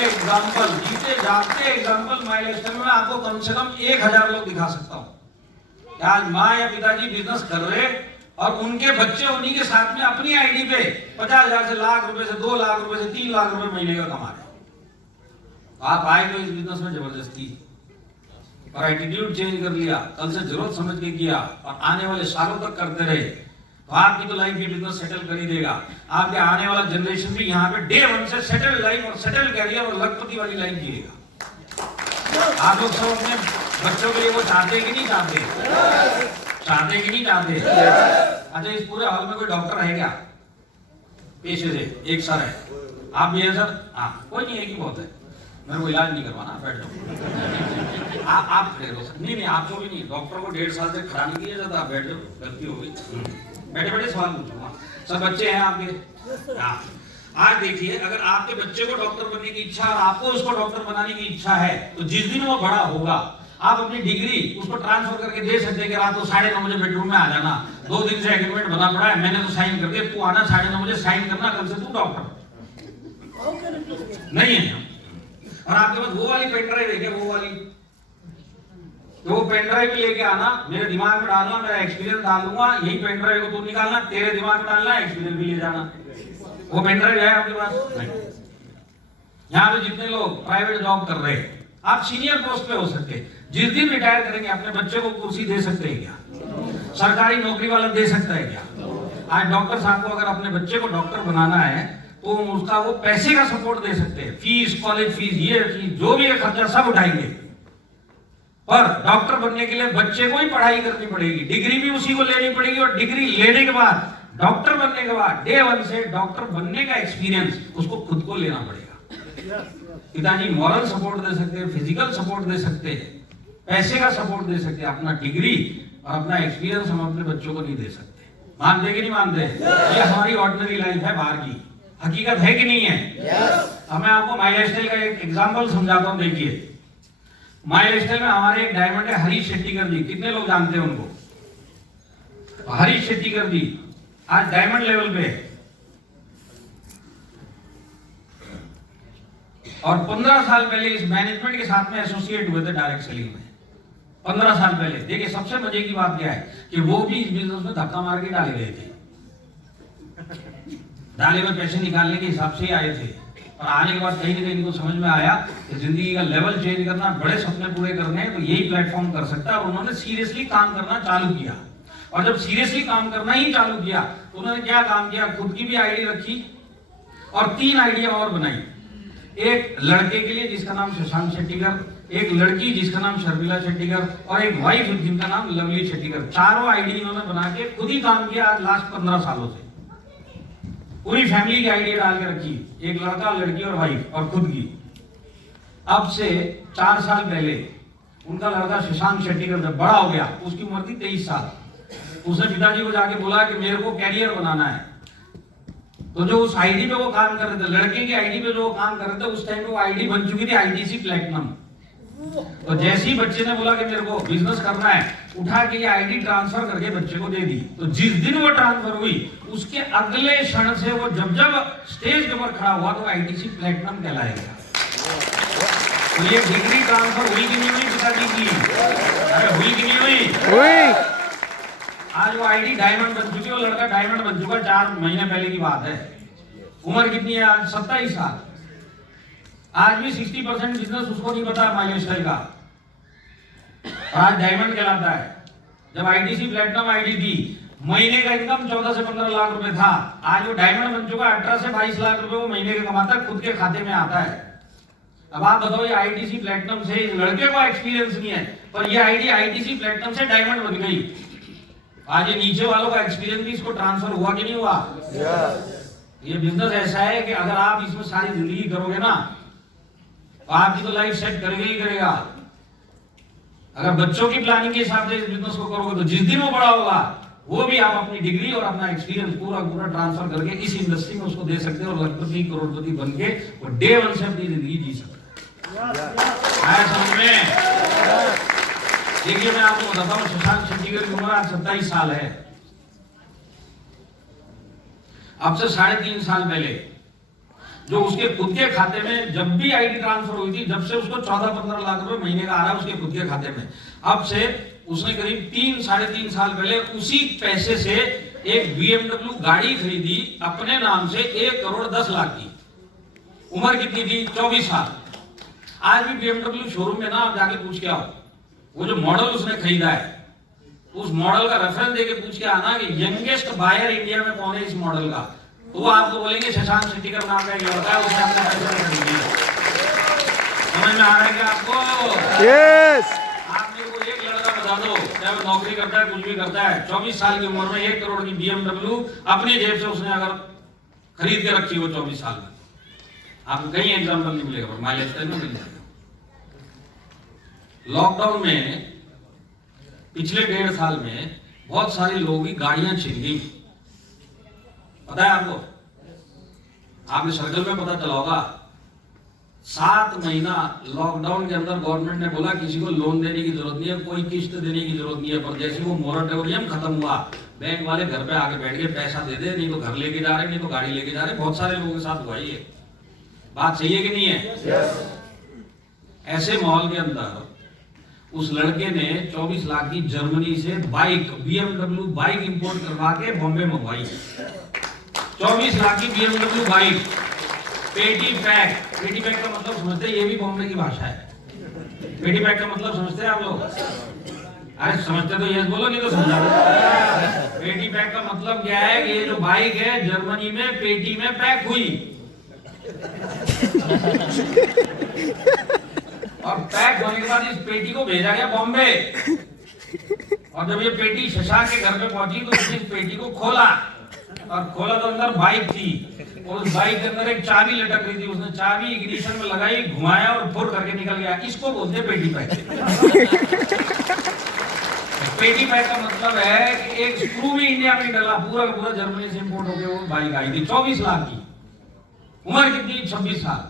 एग्जाम्पल माई लाइफस्टाइल में आपको कम से कम 1000 लोग दिखा सकता हूँ। आज माँ या पिताजी बिजनेस कर रहे और उनके बच्चे उन्हीं के साथ में अपनी आईडी पे 50,000 से लाख रुपए से 2 लाख रुपए से 3 लाख रुपए महीने का कमा रहे। आप आए तो इस बिजनेस में जबरदस्ती, और एटीट्यूड चेंज कर लिया, कल से जरूरत समझ के किया और आने वाले सालों तक करते रहे, तो आपकी तो लाइफ ये बिजनेस सेटल कर ही देगा। आपके आने वाला जनरेशन भी यहाँ पे डे वन से सेटल लाइफ और सेटल कैरियर और लखपति वाली लाइफ जिएगा। आप लोग सब अपने बच्चों के लिए वो चाहते कि नहीं चाहते? चाहते कि नहीं चाहते? अच्छा, इस पूरे हॉल में कोई डॉक्टर है क्या? पेशे से एक सर है, आप भी है सर? हाँ, कोई नहीं, एक ही बहुत है। मेरे को इलाज नहीं करवाना, बैठ जाओ। आप खड़े रहो। नहीं, आपको भी नहीं, डॉक्टर को 1.5 साल से खड़ा नहीं किया जाता। आप बैठ जाओ, गलती हो गई। बैठे सवाल पूछूंगा। सब बच्चे हैं आपके? हाँ। आज देखिए, अगर आपके बच्चे को डॉक्टर बनने की इच्छा और आपको उसको डॉक्टर बनाने की इच्छा है, तो जिस दिन वो बड़ा होगा आप अपनी डिग्री उसको ट्रांसफर करके दे सकते हैं कि रात को 9:30 बजे बेडरूम में आ जाना, 2 दिन से एग्रीमेंट बना पड़ा है, मैंने तो साइन कर दिया, तू आना 9:30 बजे साइन करना, कल से तू डॉक्टर नहीं है। और आपके पास वो वाली पेन ड्राइव है क्या? वो वाली, तो वो पेन ड्राइव लेके आना, मेरे दिमाग में डालना, मेरा एक्सपीरियंस डाल दूंगा, यही पेन ड्राइव को तू निकालना, तेरे दिमाग में डालना, एक्सपीरियंस भी ले जाना। वो पेन ड्राइव है आपके पास? नहीं। यहाँ पे जितने लोग प्राइवेट जॉब कर रहे हैं, आप सीनियर पोस्ट पे हो सकते हैं। जिस दिन रिटायर करेंगे अपने बच्चे को कुर्सी दे सकते हैं क्या? सरकारी नौकरी वाला दे सकता है क्या? आज डॉक्टर साहब को अगर अपने बच्चे को डॉक्टर बनाना है तो उसका वो पैसे का सपोर्ट दे सकते हैं, फीस, कॉलेज फीस, ये फीस, जो भी है खर्चा सब उठाएंगे। पर डॉक्टर बनने के लिए बच्चे को ही पढ़ाई करनी पड़ेगी, डिग्री भी उसी को लेनी पड़ेगी, और डिग्री लेने के बाद, डॉक्टर बनने के बाद, डे वन से डॉक्टर बनने का एक्सपीरियंस उसको खुद को लेना पड़ेगा। पिताजी मॉरल सपोर्ट दे सकते हैं, फिजिकल सपोर्ट दे सकते हैं, पैसे का सपोर्ट दे सकते हैं, अपना डिग्री और अपना एक्सपीरियंस हम अपने बच्चों को नहीं दे सकते। मानते कि नहीं मानते? ये हमारी ऑर्डिनरी लाइफ है, बाहर की हकीकत है कि नहीं है? अब मैं आपको माई लाइफस्टाइल का एक एग्जांपल समझाता हूं। देखिए, माई लाइफस्टाइल में हमारे एक डायमंड है हरीश शेट्टीकर जी, कितने लोग जानते हैं उनको? हरीश शेट्टीकर जी आज डायमंड लेवल पे, और 15 साल पहले इस मैनेजमेंट के साथ में एसोसिएट हुए थे डायरेक्ट सेलिंग में। 15 साल पहले। देखिए सबसे मजे की बात क्या है कि वो भी इस बिजनेस में धक्का मार के डाले गए थे, डाले में पैसे निकालने के हिसाब से ही आए थे, और आने के बाद कहीं ना कहीं इनको समझ में आया कि जिंदगी का लेवल चेंज करना, बड़े सपने पूरे करने हैं, तो यही प्लेटफॉर्म कर सकता है। और उन्होंने सीरियसली काम करना चालू किया, और जब सीरियसली काम करना ही चालू किया तो उन्होंने क्या काम किया, खुद की भी आईडी रखी और 3 आइडिया और बनाई। एक लड़के के लिए जिसका नाम शशांक शेट्टीकर, एक लड़की जिसका नाम शर्मिला शेट्टीकर, और एक वाइफ जिनका नाम लवली शेट्टीकर। चारों आईडी इन्होंने बना के खुद ही काम किया आज लास्ट 15 सालों से। पूरी फैमिली की आइडिया डाल के रखी, एक लड़का, लड़की और वाइफ और खुद की। अब से 4 साल पहले उनका लड़का शशांक शेट्टीकर जब बड़ा हो गया, उसकी उम्र थी 23 साल। उसने पिताजी को जाके बोला कि मेरे को कैरियर बनाना है। तो जो उस आईडी पे वो काम कर रहे थे, लड़के की आईडी पे जो वो काम कर रहे थे, उस टाइम पे वो आईडी बन चुकी थी आईटीसी प्लैटिनम। तो जैसे ही बच्चे ने बोला कि मेरे को बिजनेस करना है, उठा के ये आईडी ट्रांसफर करके बच्चे को दे दी। तो जिस दिन वो ट्रांसफर हुई, उसके अगले क्षण से वो जब स्टेज के ऊपर खड़ा हुआ तो आईटीसी प्लैटिनम कहलाएगा। तो ये डिग्री ट्रांसफर हुई कि नहीं हुई पिताजी की? अरे हुई कि नहीं हुई? आज वो आईडी डायमंड बन चुकी है, वो लड़का डायमंड बन चुका। 4 महीने पहले की बात है। उम्र कितनी है आज? 27 साल। आज भी 60% बिजनेस उसको नहीं पता माइलस्टाइल का, आज डायमंड कहलाता है। जब आईटीसी प्लैटिनम आईडी थी, महीने का इनकम 14 से 15 लाख रुपए था। आज वो डायमंड बन चुका, 18 से 22 लाख रुपए वो महीने का कमाता है, खुद के खाते में आता है। अब आप बताओ, ये आईटीसी प्लैटिनम से इस लड़के को एक्सपीरियंस नहीं है, पर ये आईडी आईटीसी प्लैटिनम से डायमंड बन गई। आज ये नीचे वालों का एक्सपीरियंस भी इसको ट्रांसफर हुआ कि नहीं हुआ? ये बिजनेस ऐसा है कि अगर आप इसमें सारी जिंदगी करोगे ना, तो आपकी तो लाइफ सेट करेगा ही करेगा। अगर बच्चों की प्लानिंग के हिसाब से इस बिजनेस को करोगे तो जिस दिन वो बड़ा होगा, वो भी आप अपनी डिग्री और अपना एक्सपीरियंस पूरा ट्रांसफर करके इस इंडस्ट्री में उसको दे सकते हो, और लखपति करोड़पति बन के वो डे 1 से अपनी जिंदगी जी सकते हैं। समझ में? देखिए मैं आपको बताता हूँ, शशांक शेट्टीकर की उम्र आज 27 साल है। अब से 3.5 साल पहले जो उसके खुद के खाते में जब भी आईडी ट्रांसफर हुई थी, जब से उसको 14-15 लाख रुपए महीने का आ रहा है उसके खुद के खाते में। अब से उसने करीब 3-3.5 साल पहले उसी पैसे से एक BMW गाड़ी खरीदी अपने नाम से 1,10,00,000 की। उम्र कितनी थी? 24 साल। आज भी BMW शोरूम में ना आप जाके पूछ के आओ, वो जो मॉडल उसने खरीदा है, उस मॉडल का रेफरेंस देके पूछ के आना कि यंगेस्ट बायर इंडिया में कौन है इस मॉडल का, तो वो आपको बोलेंगे शशांक शेट्टीकर नाम का एक लड़का है, उसने अपने पैसे खरीद लिया। समझ में आ रहा है क्या आपको? यस। आप मेरे को एक लड़का बता दो, चाहे वो नौकरी करता है, कुछ भी करता है, 24 साल की उम्र में 1 करोड़ की BMW अपनी जेब से उसने अगर खरीद के रखी हो 24 साल में, आपको कहीं एग्जाम्पल नहीं मिलेगा, माइलेज में मिल जाएगा। लॉकडाउन में पिछले 1.5 साल में बहुत सारे लोगों की गाड़ियां छिन गई, पता है आपको? आपके सर्कल में पता चला होगा। 7 महीना लॉकडाउन के अंदर गवर्नमेंट ने बोला किसी को लोन देने की जरूरत नहीं है, कोई किस्त देने की जरूरत नहीं है, पर जैसे वो मोरेटोरियम खत्म हुआ, बैंक वाले घर पे आके बैठ के पैसा दे दे, नहीं तो घर लेके जा रहे, नहीं तो गाड़ी लेके जा रहे। बहुत सारे लोगों के साथ हुआ ये बात, सही है कि नहीं है? ऐसे माहौल के अंदर उस लड़के ने 24 लाख की जर्मनी से बाइक, BMW बाइक इंपोर्ट करवा के बॉम्बे मंगवाई। 24 लाख की BMW बाइक, पेटी पैक। पेटी पैक का मतलब समझते हैं? ये भी बॉम्बे की भाषा है। पेटी पैक का मतलब समझते हैं आप लोग? अरे समझते तो यस बोलो, नहीं तो समझा दो। पेटी पैक का मतलब क्या है कि ये जो बाइक है जर्मनी में पेटी में पैक हुई, और पैक होने के बाद इस पेटी को भेजा गया बॉम्बे। और जब ये पेटी शशांक के घर पे पहुंची तो उसने इस पेटी को खोला, और खोला तो अंदर बाइक थी, और उस बाइक के अंदर एक चाबी लटक रही थी। उसने चाबी इग्निशन में लगाई, घुमाया और फुर करके निकल गया। इसको बोलते हैं पेटी पैक। पेटी पैक का मतलब है कि एक स्क्रू भी इंडिया में डला, पूरा का पूरा जर्मनी से इंपोर्ट होकर वो बाइक आई थी। 24 लाख की उम्र कितनी? 26 साल।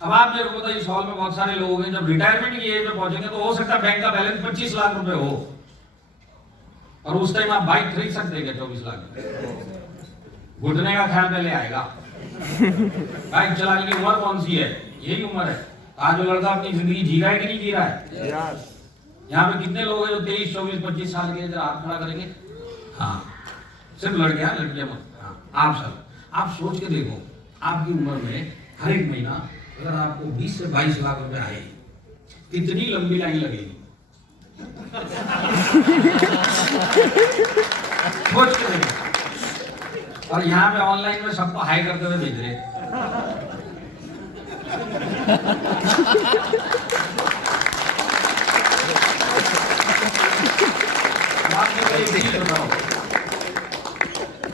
अब आप मेरे को बताइए, इस हॉल में बहुत सारे लोग हैं, जब रिटायरमेंट की एज में पहुंचेंगे तो हो सकता है बैंक का बैलेंस 25 लाख रुपए हो, और उस टाइम आप बाइक खरीद सकते हैं क्या 24 लाख? घुटने का ख्याल पहले आएगा। बाइक चलाने की उम्र कौन सी है? यही उम्र है। आज जो लड़का अपनी जिंदगी जी रहा है कि नहीं जी रहा है? यहाँ पे कितने लोग हैं जो 23, 24, 25 साल के इधर हाथ खड़ा करेंगे? हाँ, सिर्फ लड़कियां, लड़कियां मत। हाँ, आप सब आप सोच के देखो, आपकी उम्र में हर एक महीना अगर आपको 20 से 22 लाख रुपए आए, कितनी लंबी लाइन लगेगी? सोच के देखो। और यहाँ पे ऑनलाइन में सबको हाई करते हुए भेज रहे हैं।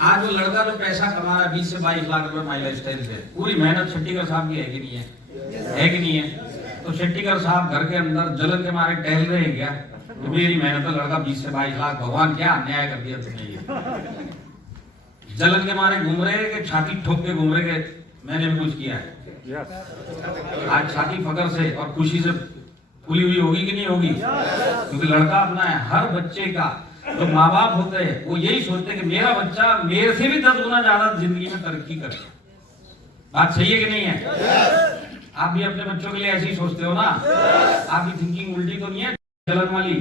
आज वो लड़का जो पैसा कमा रहा है 20 से 22 लाख रुपए माई लाइफ स्टाइल से, पूरी मेहनत शेट्टीकर साहब की है कि नहीं है? है कि नहीं है? तो शेट्टीकर साहब घर के अंदर जलन के मारे टहल रहे हैं क्या? तो मेरी मेहनत है, लड़का 20 से 22 लाख, भगवान क्या अन्याय कर दिया तुमने ये? जलन के मारे घूम रहे कि छाती ठोक के घूम रहे कि मैंने भी कुछ किया है? आज छाती फकर से और खुशी से फूली हुई होगी कि नहीं होगी? क्योंकि लड़का अपना है। हर बच्चे का जो माँ बाप होते हैं वो यही सोचते हैं कि मेरा बच्चा मेरे से भी 10 गुना ज्यादा जिंदगी में तरक्की करे। बात सही है कि नहीं है? आप भी अपने बच्चों के लिए ऐसे ही सोचते हो ना? आपकी थिंकिंग उल्टी तो नहीं है जलन वाली?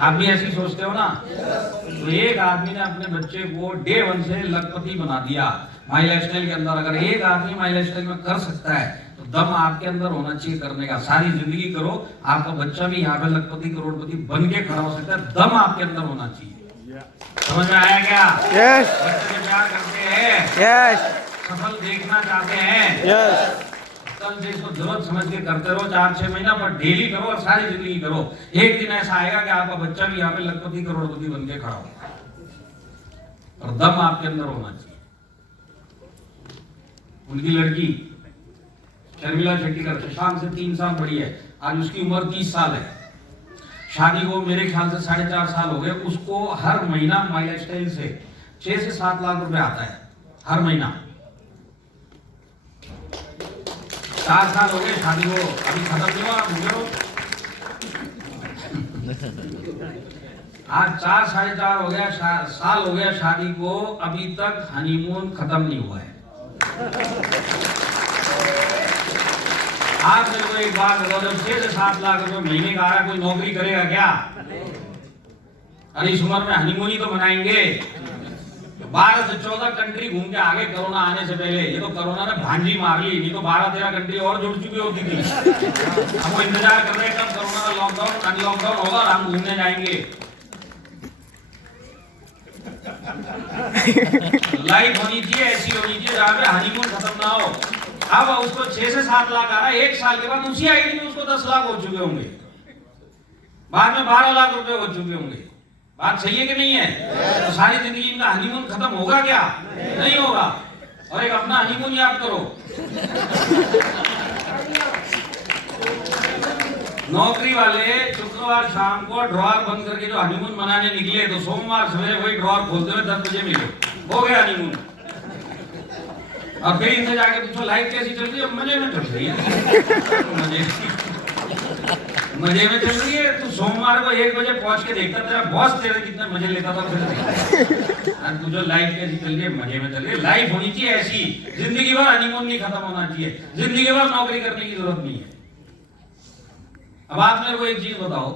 आप भी ऐसे ही सोचते हो ना? तो एक आदमी ने अपने बच्चे को डे 1 से लखपति बना दिया माई लाइफस्टाइल के अंदर। अगर एक आदमी माई लाइफस्टाइल में कर सकता है तो दम आपके अंदर होना चाहिए करने का। सारी जिंदगी करो, आपका बच्चा भी यहाँ पे लखपति करोड़पति बन के खड़ा हो सकता है। दम आपके अंदर होना चाहिए। समझ में आया क्या? यस। बच्चे प्यार करते हैं, यस। सफल देखना चाहते हैं, यस। कल से इसको जरूरत समझ के करते रहो, 4-6 महीना, पर डेली करो और सारी जिंदगी करो। एक दिन ऐसा आएगा कि आपका बच्चा भी यहाँ पे लखपति करोड़पति बन के खड़ा होगा। और दम आपके अंदर होना चाहिए। उनकी लड़की शर्मिला शेट्टीकर शशांक से 3 साल बड़ी है। आज उसकी उम्र 30 साल है। शादी को मेरे ख्याल से 4.5 साल हो गए। उसको हर महीना माई लाइफस्टाइल से 6 से 7 लाख रुपए आता है हर महीना। 4 साल हो गए शादी को, अभी खत्म नहीं हुआ। मुझे आज 4 साढ़े 4 हो गया साल हो गया शादी को, अभी तक हनीमून खत्म नहीं हुआ है। आप मेरे को एक बात बताओ, जब 6 से 7 लाख रुपए महीने का आ रहा है, कोई नौकरी करेगा क्या? अरे इस उम्र में हनीमून ही तो मनाएंगे। 12 से 14 कंट्री घूम के आगे कोरोना आने से पहले। ये तो कोरोना ने भांजी मार ली, नहीं तो 12-13 कंट्री और जुड़ चुकी होती थी। हम वो इंतजार कर रहे हैं कब कोरोना का लॉकडाउन अनलॉकडाउन होगा और हम घूमने जाएंगे। लाइफ होनी चाहिए, ऐसी होनी चाहिए जहाँ पे हनीमून खत्म ना हो। अब उसको 6 से 7 लाख आ रहा है, 1 साल के बाद उसी आईडी में उसको 10 लाख हो चुके होंगे, बाद में 12 लाख रुपए हो चुके होंगे। बात सही है कि नहीं है? तो सारी जिंदगी इनका हनीमून खत्म होगा क्या? नहीं होगा। और एक अपना हनीमून याद करो। नौकरी वाले शुक्रवार शाम को ड्रॉर बंद करके जो हनीमून मनाने निकले, तो सोमवार सवेरे वही ड्रॉर खोलते हुए 10 बजे मिले, हो गया हनीमून। और फिर इनसे जाके पूछो लाइफ कैसी चल रही है? मजे में चल रही है। मजे में चल रही है। तू सोमवार को 1 बजे पहुंच के देखता तेरा बॉस तेरे कितने मजे लेता था, फिर तू जो लाइफ कैसी चल रही है? मजे में चल रही है। लाइफ होनी चाहिए ऐसी, जिंदगी भर हनीमून नहीं खत्म होना चाहिए, जिंदगी भर नौकरी करने की जरूरत नहीं है। अब आप मेरे को एक चीज बताओ,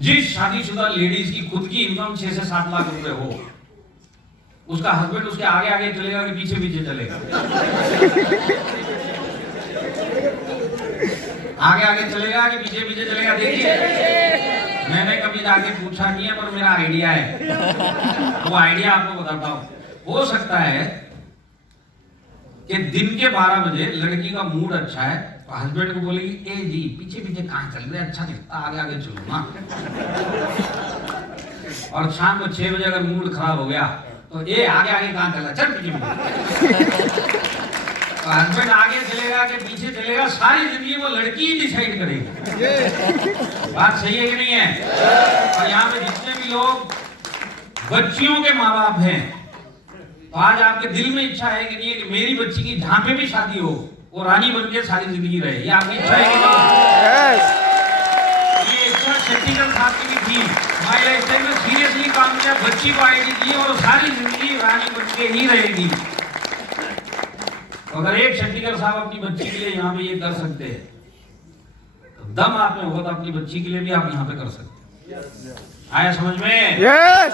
जिस शादीशुदा लेडीज की खुद की इनकम 6 से 7 लाख रुपए हो, उसका हस्बैंड उसके आगे आगे चलेगा कि पीछे पीछे चलेगा? आगे आगे चलेगा कि पीछे पीछे चलेगा? देखिए, मैंने कभी जाके पूछा नहीं है, पर मेरा आइडिया है, वो आइडिया आपको बताता हूं। हो सकता है कि दिन के 12 बजे लड़की का मूड अच्छा है, तो हस्बैंड को बोलेगी, ए जी पीछे पीछे कहाँ चल रहे, अच्छा दिखता, आगे आगे चलो ना। और शाम को 6 बजे अगर मूड खराब हो गया तो ये आगे आगे कहाँ चला, चल पीछे पीछे। तो हस्बैंड आगे चलेगा कि पीछे चलेगा, सारी जिंदगी वो लड़की ही डिसाइड करेगी। बात सही है कि नहीं है? और यहाँ पे जितने भी लोग बच्चियों के माँ बाप हैं, तो आज आपके दिल में इच्छा है कि नहीं है कि मेरी बच्ची की जहाँ पे भी शादी हो वो रानी बन के सारी जिंदगी रहे? ये आपकी इच्छा है कि नहीं? ये इच्छा शेट्टीकर साहब की भी थी। माई लाइफस्टाइल में सीरियसली काम किया, बच्ची को आईडी दी और सारी जिंदगी रानी बन के ही रहेगी। तो अगर एक शक्तिगर साहब अपनी बच्ची के लिए यहाँ पे ये कर सकते हैं, तो दम आप में होगा तो अपनी बच्ची के लिए भी आप यहाँ पे कर सकते हैं। आया समझ में? यस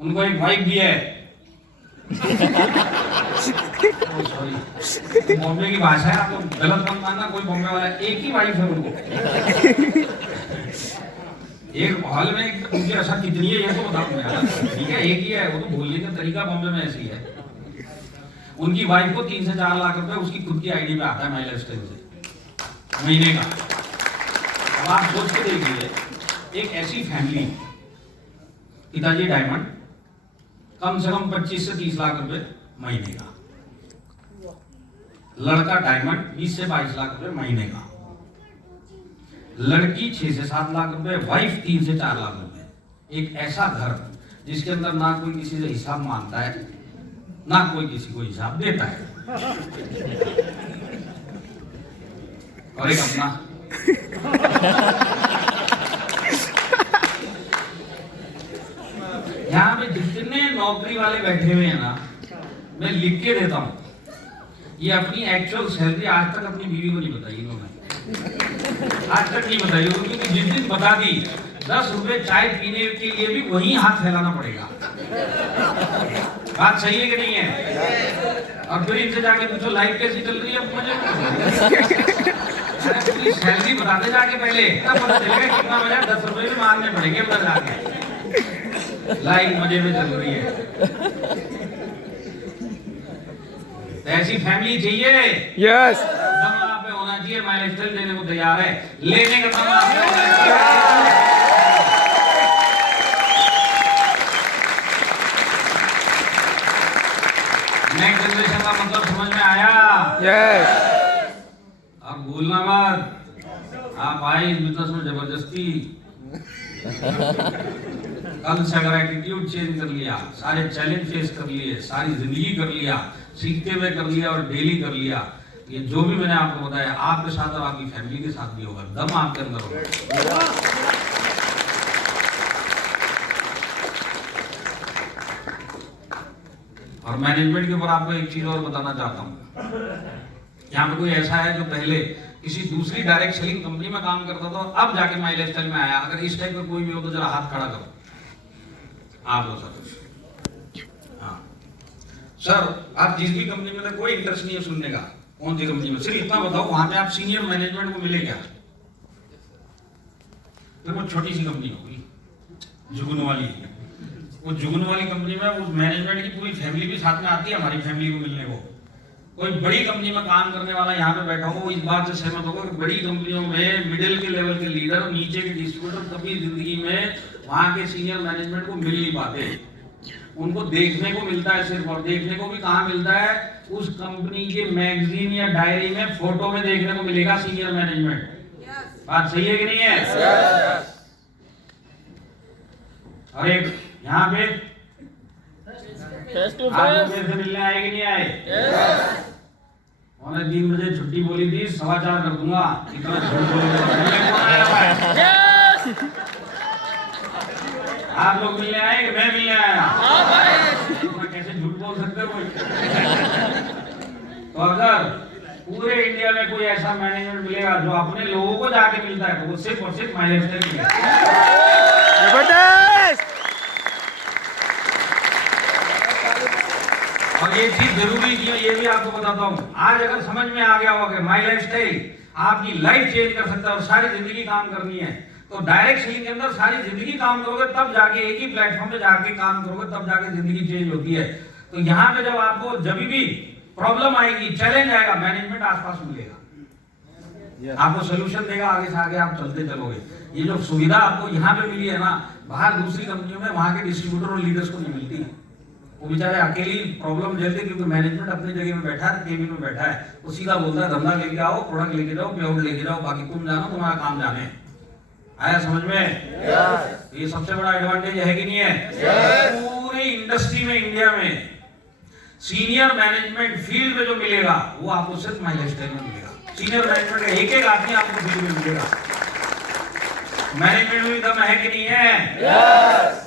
उनको एक वाइफ भी है। सॉरी, बॉम्बे की भाषा है, आपको गलत मत मानना, कोई बॉम्बे वाला है, एक ही वाइफ है उनको। एक हॉल में उनकी असर कितनी है ये तो बता दूं, ठीक है, एक ही है, वो तो बोलने का तरीका बॉम्बे में ऐसी है। उनकी वाइफ को 3 से 4 लाख रुपए उसकी खुद की आईडी पे आता है माई लाइफस्टाइल से महीने का। अब आप सोच के देखिए, एक ऐसी फैमिली, पिताजी डायमंड, कम से कम 25 से 30 लाख रुपए महीने का, लड़का डायमंड 20 से 22 लाख रुपए महीने का, लड़की 6 से 7 लाख रुपए, वाइफ 3 से 4 लाख रुपए। एक ऐसा घर जिसके अंदर ना कोई किसी से हिसाब मांगता है, ना कोई किसी को हिसाब देता है, और एक अपना। यहाँ पे जितने नौकरी वाले बैठे हुए हैं ना, मैं लिख के देता हूँ, ये अपनी एक्चुअल सैलरी आज तक अपनी बीवी को नहीं बताई इन्होंने, आज तक नहीं बताई, क्योंकि जिस दिन बता दी 10 रुपए चाय पीने के लिए भी वही हाथ फैलाना पड़ेगा। बात सही है कि नहीं है? और फिर इनसे जाके पूछो लाइफ कैसी चल रही है, मुझे पूरी सैलरी बताते जाके पहले, तब पता चलेगा कितना बजा, 10 रुपए भी मांगने पड़ेंगे अंदर जाके। लाइफ मजे में चल रही है। तो ऐसी फैमिली चाहिए, यस दम आप पे होना चाहिए, माई लाइफस्टाइल देने को तैयार है, लेने का दम आप पे होना चाहिए। नेक्स्ट जनरेशन का मतलब समझ में आया? यस अब भूलना मत, आप आए इस बिजनेस में जबरदस्ती, कल से अगर एटीट्यूड चेंज कर लिया, सारे चैलेंज फेस कर लिए, सारी जिंदगी कर लिया, सीखते हुए कर लिया और डेली कर लिया, ये जो भी मैंने आपको बताया आपके साथ और आपकी फैमिली के साथ भी होगा, दम आपके अंदर होगा। और मैनेजमेंट के ऊपर आपको एक चीज और बताना चाहता हूँ, यहाँ पे कोई ऐसा है जो पहले किसी दूसरी डायरेक्ट सेलिंग कंपनी में काम करता था, अब जाके माई लाइफस्टाइल में आया, अगर इस टाइप का कोई भी हो तो जरा हाथ खड़ा करो। आप हो सर? हाँ सर, आप जिस भी कंपनी में थे कोई इंटरेस्ट नहीं है सुनने का, कौन सी कंपनी में, सिर्फ इतना बताओ वहां पे आप सीनियर मैनेजमेंट को मिले क्या? फिर वो छोटी सी कंपनी होगी, जुगनू वाली, वो जुगनू वाली कंपनी में उस मैनेजमेंट की पूरी फैमिली भी साथ में आती है हमारी फैमिली को मिलने को। कोई बड़ी कंपनी में काम करने वाला यहाँ पे बैठा हो, इस बात से सहमत होगा कि बड़ी कंपनियों में मिडिल के लेवल के लीडर, नीचे के डिस्ट्रीब्यूटर कभी जिंदगी में वहां के सीनियर मैनेजमेंट को मिल नहीं पाते। उनको देखने को मिलता है सिर्फ, और देखने को भी कहाँ मिलता है, उस कंपनी के मैगजीन या डायरी में फोटो में देखने को मिलेगा सीनियर मैनेजमेंट। बात सही है कि नहीं है? और एक यहाँ पे आप लोग से मिलने आए कि नहीं आए? उन्होंने 3 बजे छुट्टी बोली थी, 4:15 कर दूंगा, इतना झूठ बोलेगा। आप लोग मिलने आए कि मैं मिलने आया? मैं कैसे झूठ बोल सकते हो कोई? तो अगर पूरे इंडिया में कोई ऐसा मैनेजमेंट मिलेगा जो अपने लोगों को जाके मिलता है, तो वो सिर्फ और सिर्फ माई लाइफस्टाइल मिलेगा। और ये चीज जरूरी थी, ये भी आपको बताता हूँ, आज अगर समझ में आ गया होगा कि माई लाइफस्टाइल आपकी लाइफ चेंज कर सकता है और सारी जिंदगी काम करनी है, तो डायरेक्ट सेलिंग के अंदर सारी जिंदगी काम करोगे, तब जाके एक ही प्लेटफॉर्म पे जाके काम करोगे, तब जाके जिंदगी चेंज होती है। तो यहाँ पे जब आपको जब भी प्रॉब्लम आएगी, चैलेंज आएगा, मैनेजमेंट आसपास मिलेगा, आपको सोल्यूशन देगा, आगे से आगे आप चलते चलोगे। ये जो सुविधा आपको यहाँ पे मिली है ना, बाहर दूसरी कंपनियों में वहां के डिस्ट्रीब्यूटर और लीडर्स को नहीं मिलती। वो बेचारे अकेली प्रॉब्लम झेलते, क्योंकि मैनेजमेंट अपनी जगह में बैठा है, केबिन में बैठा है, वो सीधा बोलता है धंधा लेके आओ, प्रोडक्ट लेके जाओ, पेआउट लेके जाओ, बाकी तुम जानो, तुम्हारा काम जाने। आया समझ में? ये सबसे बड़ा एडवांटेज है कि नहीं है? पूरी इंडस्ट्री में, इंडिया में सीनियर मैनेजमेंट फील्ड में जो मिलेगा वो आपको सिर्फ माई लाइफस्टाइल में मिलेगा। सीनियर मैनेजमेंट का एक आदमी आपको फील्ड में मिलेगा। मैनेजमेंट में दम है कि नहीं है?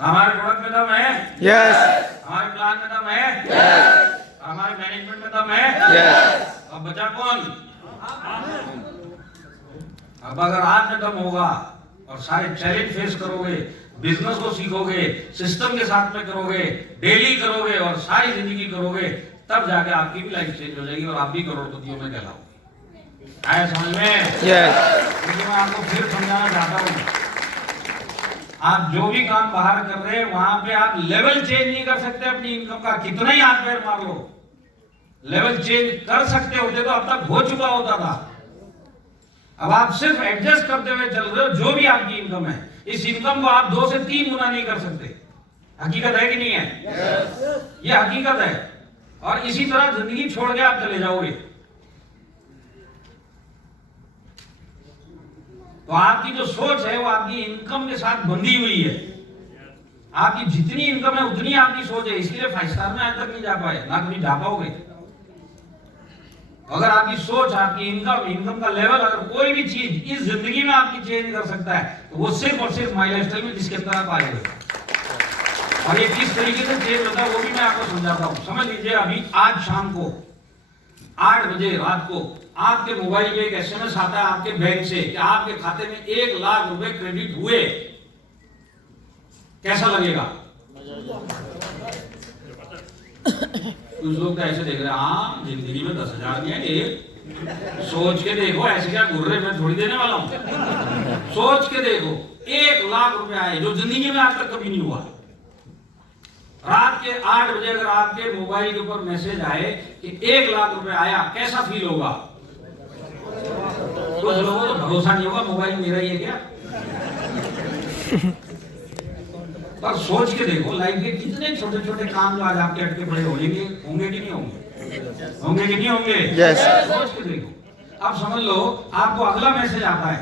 हमारे प्रोडक्ट में दम है। हमारे प्लान में दम है, हमारे मैनेजमेंट में दम है। अब बचा कौन? अब अगर आप में दम होगा और सारे चैलेंज फेस करोगे, बिजनेस को सीखोगे, सिस्टम के साथ में करोगे, डेली करोगे और सारी जिंदगी करोगे, तब जाके आपकी भी लाइफ चेंज हो जाएगी और आप भी करोड़पतियों में कहलाओगे। आया समझ में? मैं आपको फिर समझाना चाहता हूँ, आप जो भी काम बाहर कर रहे हैं वहां पे आप लेवल चेंज नहीं कर सकते अपनी इनकम का, कितना ही हाथ पैर मार लो। लेवल चेंज कर सकते होते तो अब तक हो चुका होता था। अब आप सिर्फ एडजस्ट करते हुए चल रहे हो जो भी आपकी इनकम है। इस इनकम को आप 2 से 3 गुना नहीं कर सकते। हकीकत है कि नहीं है? ये हकीकत है। और इसी तरह जिंदगी छोड़ के आप चले जाओगे तो आपकी जो सोच है वो आपकी इनकम के साथ बंधी हुई है। आपकी जितनी इनकम है उतनी आपकी सोच है, इसलिए 5 स्टार में आज तक नहीं जा पाए, ना कभी जा पाओगे। अगर आपकी सोच, आपकी इनकम का लेवल, अगर कोई भी चीज इस जिंदगी में आपकी चेंज कर सकता है तो वो सिर्फ और सिर्फ माई लाइफस्टाइल में जिसके अंदर आप आए हो। और ये किस तरीके से चेंज होता है वो भी मैं आपको समझाता हूं। समझ लीजिए, अभी आज शाम को 8 बजे रात को आपके मोबाइल में एक SMS आता है आपके बैंक से कि आपके खाते में 1 लाख रुपए क्रेडिट हुए। कैसा लगेगा? कुछ लोग तो ऐसे देख रहे हैं, हाँ जिंदगी में 10,000 नहीं है। सोच के देखो, ऐसे क्या घुर्रे में थोड़ी देने वाला हूं। सोच के देखो, 1 लाख रुपए आए जो जिंदगी में आज तक कभी नहीं हुआ। रात के 8 बजे अगर आपके मोबाइल के ऊपर मैसेज आए कि 1 लाख रुपए आया, कैसा फील होगा? कुछ लोगों को भरोसा नहीं होगा मोबाइल मेरा ही है क्या। पर सोच के देखो, लाइफ के कितने छोटे छोटे काम जो आज आपके अटके पड़े होंगे कि नहीं होंगे? होंगे कि नहीं होंगे? सोच के देखो। अब समझ लो आपको अगला मैसेज आता है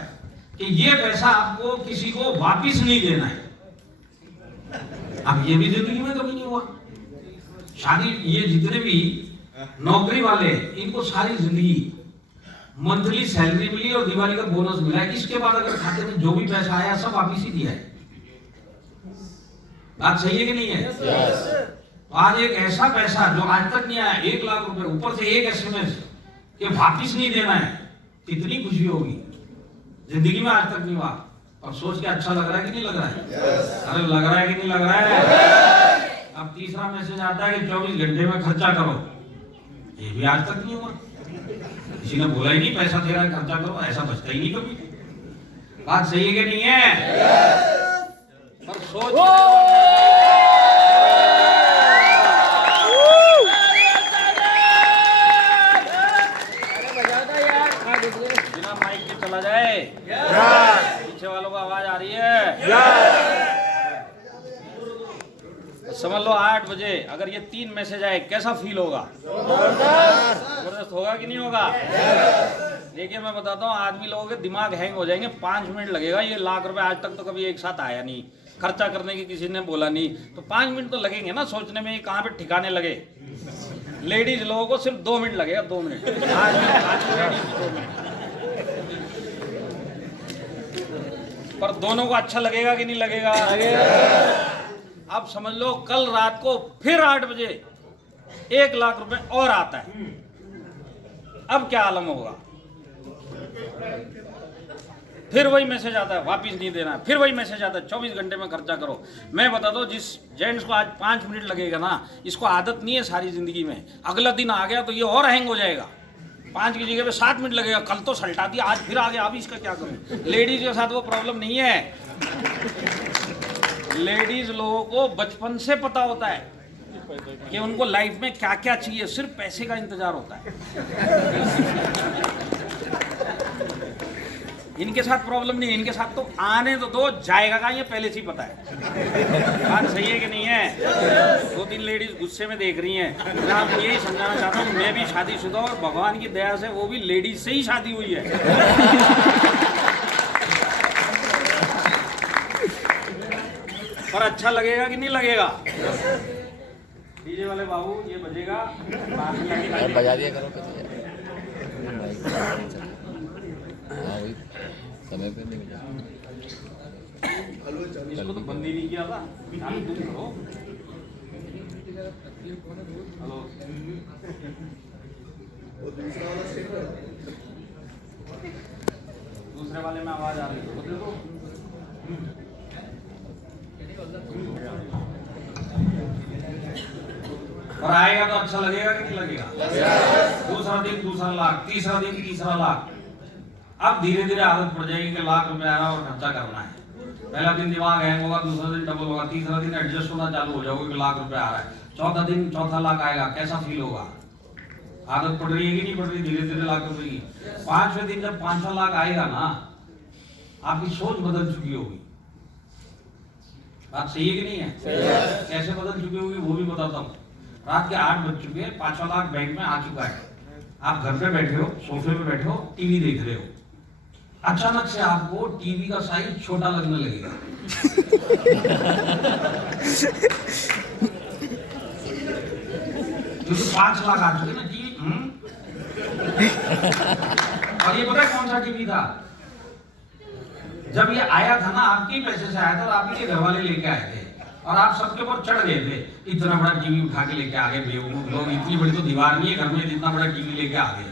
कि ये पैसा आपको किसी को वापिस नहीं देना है। अब ये भी जिंदगी में कभी नहीं हुआ। शादी, ये जितने भी नौकरी वाले इनको सारी जिंदगी मंथली सैलरी मिली और दिवाली का बोनस मिला है, इसके बाद अगर खाते में जो भी पैसा आया सब वापिस ही दिया है। बात सही है कि नहीं है? तो आज एक ऐसा पैसा जो आज तक नहीं आया, 1 लाख रुपए, ऊपर से एक SMS कि वापिस नहीं देना है, कितनी खुशी होगी। जिंदगी में आज तक नहीं हुआ। और सोच के अच्छा लग रहा है कि नहीं लग रहा है? अरे लग रहा है कि नहीं लग रहा है? अब तीसरा मैसेज आता है कि 24 घंटे में खर्चा करो। ये भी आज तक नहीं हुआ। किसी ने बोला ही नहीं पैसा दे रहा है खर्चा करो, ऐसा बचता ही नहीं कभी। बात सही है कि नहीं है? पर सोच बिना माइक के चला जाए, पीछे वालों को आवाज आ रही है। समझ लो 8 बजे अगर ये 3 मैसेज आए, कैसा फील होगा? जबरदस्त होगा कि नहीं होगा? देखिए मैं बताता हूँ, आदमी लोगों के दिमाग हैंग हो जाएंगे। 5 मिनट लगेगा। ये लाख रुपए आज तक तो कभी एक साथ आया नहीं, खर्चा करने की किसी ने बोला नहीं, तो 5 मिनट तो लगेंगे ना सोचने में कहाँ पे ठिकाने लगे। लेडीज लोगों को सिर्फ 2 मिनट लगेगा, 2 मिनट। पर दोनों को अच्छा लगेगा कि नहीं लगेगा? अब समझ लो कल रात को फिर 8 बजे 1 लाख रुपए और आता है। अब क्या आलम होगा? फिर वही मैसेज आता है वापिस नहीं देना, फिर वही मैसेज आता है 24 घंटे में खर्चा करो। मैं बता दो, जिस जेंट्स को आज 5 मिनट लगेगा ना, इसको आदत नहीं है सारी जिंदगी में। अगला दिन आ गया तो ये और हैंग हो जाएगा। 5 की जगह पे 7 मिनट लगेगा। कल तो सल्टा दिया, आज फिर आ गया, अब इसका क्या करूं? लेडीज के साथ वो प्रॉब्लम नहीं है। लेडीज लोगों को बचपन से पता होता है कि उनको लाइफ में क्या क्या चाहिए, सिर्फ पैसे का इंतजार होता है। इनके साथ प्रॉब्लम नहीं है। इनके साथ तो आने तो दो, जाएगा का ये पहले से ही पता है। बात सही है कि नहीं है? 2-3 लेडीज गुस्से में देख रही हैं। मैं आपको यही समझाना चाहता हूँ, मैं भी शादीशुदा और भगवान की दया से वो भी लेडीज से ही शादी हुई है। पर अच्छा लगेगा कि नहीं लगेगा? डीजे वाले बाबू ये बजेगा, बजा दिया करो। हाँ वही समय पे नहीं बजा। इसको तो बंद ही नहीं किया था, तुम करो। दूसरे वाले में आवाज आ रही है, वो देखो। और आएगा तो अच्छा लगेगा कि नहीं लगेगा? दूसरा दिन दूसरा लाख, तीसरा दिन तीसरा लाख। अब धीरे धीरे आदत पड़ जाएगी कि लाख रुपए आ रहा है और खर्चा करना है। पहला दिन दिमाग हैंग होगा, दूसरा दिन डबल होगा, तीसरा दिन एडजस्ट होना चालू हो जाओगे कि लाख रुपए आ रहा है, चौथा दिन चौथा लाख आएगा, कैसा फील होगा? आदत पड़ रही है कि नहीं पड़ रही? धीरे धीरे लाख रुपए की। पांचवें दिन जब 5वां लाख आएगा ना, आपकी सोच बदल चुकी होगी। बात सही है कि नहीं है? कैसे बदल चुकी होगी वो भी बताता हूँ। रात के 8 बज चुके हैं, 5वां लाख बैंक में आ चुका है। आप घर पे बैठे हो, सोफे पे बैठे हो, टीवी देख रहे हो, अचानक से आपको टीवी का साइज छोटा लगने लगेगा। क्योंकि 5 लाख आ चुके ना टीवी। और ये पता है कौन सा टीवी था? जब ये आया था ना, आपके पैसे से आया था और आपके घर वाले लेके आए थे और आप सबके ऊपर चढ़ गए थे। इतना बड़ा टीवी उठा के लेके आ गए बेवकूफ लोग, इतनी बड़ी तो दीवार नहीं है घर में, इतना बड़ा टीवी लेके आ गए।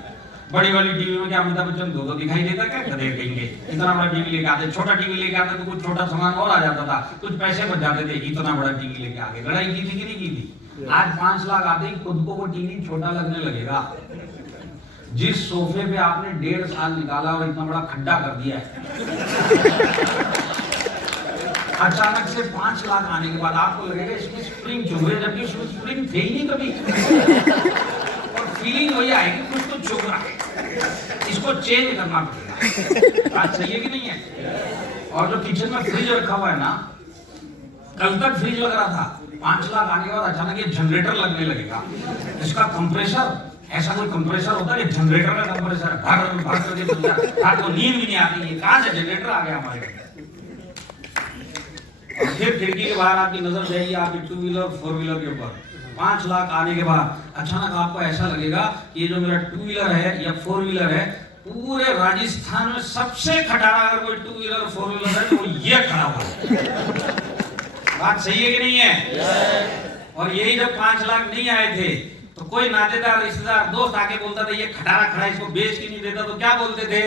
बड़ी वाली टीवी में क्या अमिताभ बच्चन दो दिखाई देता क्या? कदे कहेंगे इतना बड़ा टीवी लेके आते। छोटा टीवी लेके आते तो कुछ छोटा सामान और आ जाता था, कुछ पैसे बच जाते थे। इतना बड़ा टीवी लेके आ गए। लड़ाई की थी कि नहीं की थी? आज 5 लाख आते ही खुद को वो टीवी छोटा लगने लगेगा। जिस सोफे पे आपने 1.5 साल निकाला और इतना बड़ा खड्डा कर दिया है, अचानक से 5 लाख आने के बाद आपको लगेगा इसमें स्प्रिंग चुभ रहे, जबकि उसमें स्प्रिंग थे ही नहीं कभी। और फीलिंग वही आएगी कुछ तो चुभ रहा है, इसको चेंज करना पड़ेगा। बात सही है कि नहीं है? और जो किचन में फ्रिज रखा हुआ है ना, कल तक फ्रिज लग रहा था, 5 लाख आने के बाद अचानक ये जनरेटर लगने लगेगा। इसका कंप्रेसर, ऐसा कोई कंप्रेसर होता है? जनरेटर का कंप्रेसर भर भर करके चलता है, आपको नींद भी नहीं आती है। कहां से जनरेटर आ गया हमारे घर? और फिर खिड़की के बाहर आपकी नजर जाएगी आपकी 2 व्हीलर 4 व्हीलर के ऊपर। 5 लाख आने के बाद अचानक आपको ऐसा लगेगा कि ये जो मेरा 2 व्हीलर है या 4 व्हीलर है, पूरे राजस्थान में सबसे खटारा अगर कोई 2 व्हीलर 4 व्हीलर है तो वो ये खड़ा हुआ है। बात सही है कि नहीं है? और यही जब 5 लाख नहीं आए थे तो कोई नातेदार रिश्तेदार दोस्त आके बोलता था ये खटारा खड़ा, इसको बेच के नहीं देता, तो क्या बोलते थे?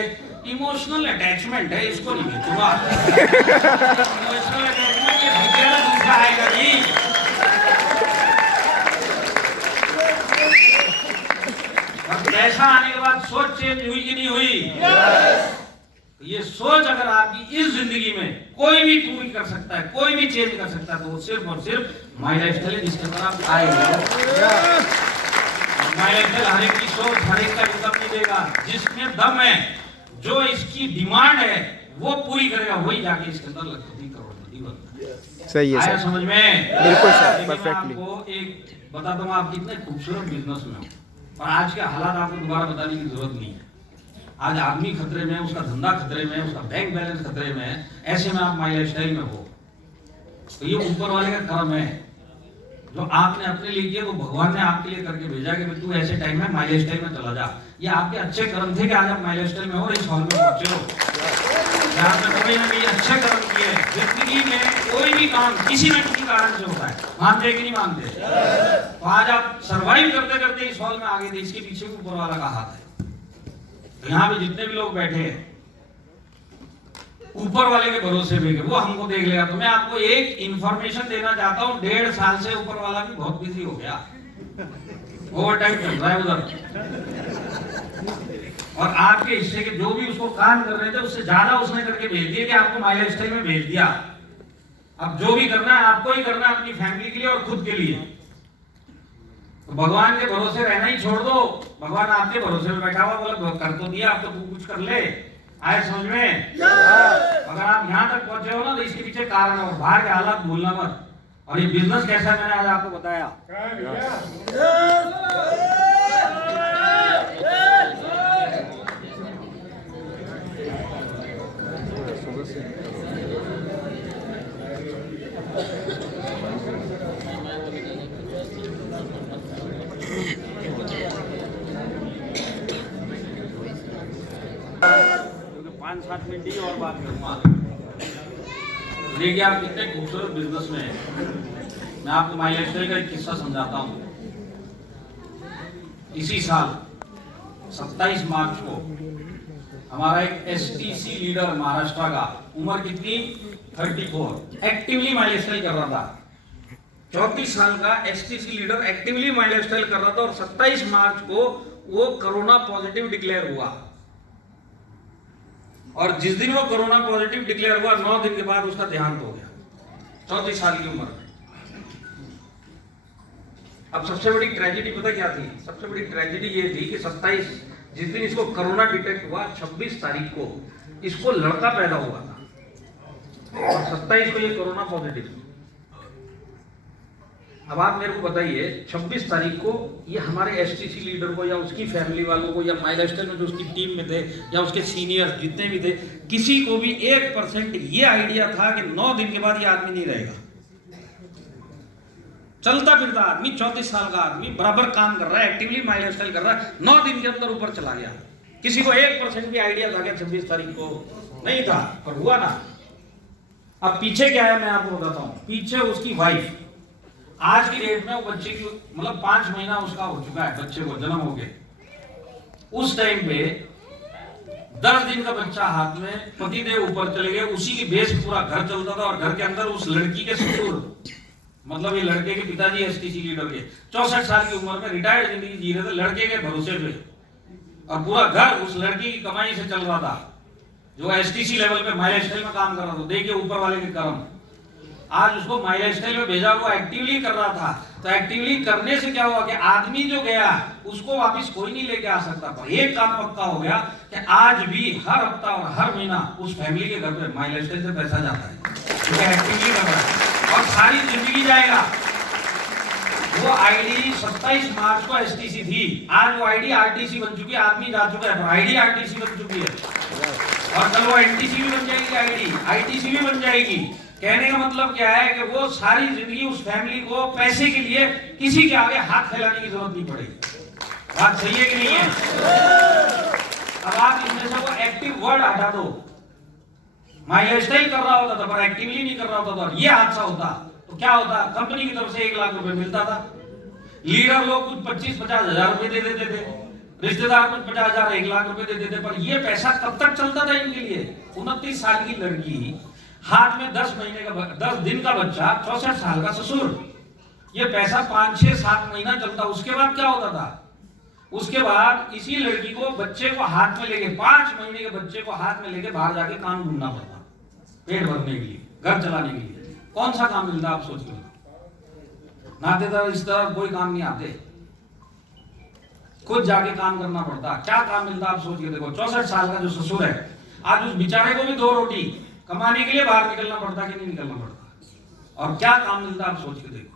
इमोशनल अटैचमेंट है, इसको नहीं बेचूंगा। इमोशनल अटैचमेंट ये दूसरा दूसरा आएगा नहीं। और पैसा आने के बाद सोच चेंज हुई कि नहीं हुई? ये सोच अगर आपकी इस जिंदगी में कोई भी पूरी कर सकता है, कोई भी चेंज कर सकता है, तो वो सिर्फ और सिर्फ माई लाइफस्टाइल है, जिसके अंदर आप आएंगे। माई लाइफस्टाइल हर एक की सोच, हर एक का इनकम नहीं देगा। जिसमें दम है, जो इसकी डिमांड है वो पूरी करेगा, वही जाके इसके अंदर लखपति करोड़पति बनता। सही है आया सर, समझ में? बिल्कुल सर, लेकिन परफेक्टली। आपको एक बताता हूँ, आप कितने खूबसूरत बिजनेस में हो और आज के हालात आपको दोबारा बताने की जरूरत नहीं है। आज आदमी खतरे में है, उसका धंधा खतरे में है, उसका बैंक बैलेंस खतरे में है, ऐसे में आप माई लाइफस्टाइल में हो। तो ये ऊपर वाले का कर्म है जो आपने अपने लिए किया, तो भगवान ने आपके लिए करके भेजा कि तू ऐसे टाइम में माई लाइफस्टाइल में चला जा। ये आपके अच्छे कर्म थे कि आज आप माई लाइफस्टाइल में हो, इस हॉल में पहुंचे हो। आपने कभी ना कभी अच्छे कर्म किए। जिंदगी में कोई भी काम किसी न किसी कारण से होता है, मानते कि नहीं मानते? तो आज आप सर्वाइव करते करते इस हॉल में आ गए थे, इसके पीछे ऊपर वाला का हाथ है। तो यहाँ पे जितने भी लोग बैठे हैं ऊपर वाले के भरोसे पे, वो हमको देख लेगा। तो मैं आपको एक इंफॉर्मेशन देना चाहता हूँ, 1.5 साल से ऊपर वाला भी बहुत बिजी हो गया, ओवर टाइम चल रहा है उधर। और आपके हिस्से के जो भी उसको काम कर रहे थे उससे ज्यादा उसने करके भेज दिया कि आपको माई लाइफस्टाइल में भेज दिया। अब जो भी करना है आपको ही करना है, अपनी फैमिली के लिए और खुद के लिए। तो भगवान के भरोसे रहना ही छोड़ दो। भगवान आपके भरोसे में बैठा हुआ, बोला कर तो दिया, अब तो तू कुछ कर ले। आए समझ में? अगर आप यहाँ तक पहुंचे हो ना तो इसके पीछे कारण है, और बाहर के हालात भूलना मत। और ये बिजनेस कैसा है मैंने आज आपको बताया। क्योंकि 5-7 मिनट ही और बात करूंगा। देखिए आप कितने खूबसूरत बिजनेस में हैं। मैं आपको माई लाइफस्टाइल का एक किस्सा समझाता हूँ। इसी साल 27 मार्च को हमारा एक एसटीसी लीडर महाराष्ट्र का, उम्र कितनी 34, एक्टिवली माई लाइफस्टाइल कर रहा था। 34 साल का एसटीसी लीडर एक्टिवली माई लाइफस्टाइल कर रहा था और 27 मार्च को वो कोरोना पॉजिटिव डिक्लेयर हुआ। और जिस दिन वो कोरोना पॉजिटिव डिक्लेयर हुआ 9 दिन के बाद उसका देहांत हो गया, 34 साल की उम्र में। अब सबसे बड़ी ट्रेजेडी पता क्या थी? सबसे बड़ी ट्रेजेडी ये थी कि 27 जिस दिन इसको कोरोना डिटेक्ट हुआ, 26 तारीख को इसको लड़का पैदा हुआ था और 27 को ये कोरोना पॉजिटिव। अब आप मेरे को बताइए, 26 तारीख को ये हमारे एसटीसी लीडर को या उसकी फैमिली वालों को या माई लाइफस्टाइल में जो उसकी टीम में थे या उसके सीनियर जितने भी थे, किसी को भी 1% ये आइडिया था कि 9 दिन के बाद ये आदमी नहीं रहेगा? चलता फिरता आदमी, 34 साल का आदमी, बराबर काम कर रहा है, एक्टिवली माई लाइफस्टाइल कर रहा है, 9 दिन के अंदर ऊपर चला गया। किसी को 1% भी आइडिया था क्या 26 तारीख को? नहीं था, पर हुआ ना। अब पीछे क्या है मैं आपको बताता हूं। पीछे उसकी वाइफ, आज की डेट में वो बच्चे की मतलब 5 महीना उसका हो चुका है, बच्चे को जन्म हो गए। उस टाइम पे 10 दिन का बच्चा हाथ में, पतिदेव ऊपर चले गए, उसी की बेस पूरा घर चलता था और घर के अंदर उस लड़की के ससुर, मतलब ये लड़के के पिताजी एसटीसी लीडर के 64 साल की उम्र में रिटायर्ड जिंदगी जी रहे थे लड़के के भरोसे पे, और पूरा घर उस लड़की की कमाई से चल रहा था, जो एसटीसी लेवल पे माई लाइफस्टाइल में काम कर रहा था। देखिए ऊपर वाले के कर्म। आज उसको माई लाइफस्टाइल में भेजा, वो एक्टिवली कर रहा था। तो एक्टिवली करने से क्या हुआ कि आदमी जो गया उसको वापस कोई नहीं लेके आ सकता। पर एक काम पक्का हो गया कि आज भी हर हफ्ता और हर महीना उस फैमिली के घर पे माई लाइफस्टाइल से पैसा जाता है, क्योंकि एक्टिवली कर रहा है और सारी जिंदगी जाएगा। वो आईडी 27 मार्च को एसटीसी थी, आज वो आईडी आरटीसी बन चुकी है, आदमी जा चुका है, आईडी आरटीसी बन चुकी है और कल वो एनटीसी भी बन जाएगी, आईडी आईटीसी भी बन जाएगी। कहने का मतलब क्या है कि वो सारी जिंदगी उस फैमिली को पैसे के लिए किसी के आगे हाथ फैलाने की जरूरत नहीं पड़ेगी। बात सही है कि नहीं है? अब आप इसमें से वो एक्टिव वर्ड हटा दो। माई लाइफस्टाइल कर रहा होता था पर एक्टिवली नहीं कर रहा होता था, और ये हादसा होता तो क्या होता? कंपनी की तरफ से 1 लाख रुपए मिलता था, लीडर लोग कुछ 25-50 हजार रुपए दे देते थे, रिश्तेदार कुछ 50,000 1 लाख रुपए दे देते। पर ये पैसा कब तक चलता था इनके लिए? 29 साल की लड़की, हाथ में 10 दिन का बच्चा, 64 साल का ससुर, ये पैसा 5-6-7 महीना चलता। उसके बाद क्या होता था? उसके बाद इसी लड़की को बच्चे को हाथ में लेके, 5 महीने के बच्चे को हाथ में लेके बाहर जाके काम ढूंढना पड़ता, पेट भरने के लिए, घर चलाने के लिए। कौन सा काम मिलता आप सोच लो? नातेदार इस तरह कोई काम नहीं आते, खुद जाके काम करना पड़ता। क्या काम मिलता आप सोच के देखो। 64 साल का जो ससुर है, आज उस बेचारे को भी 2 रोटी कमाने के लिए बाहर निकलना पड़ता कि नहीं निकलना पड़ता? और क्या काम मिलता आप सोच के देखो।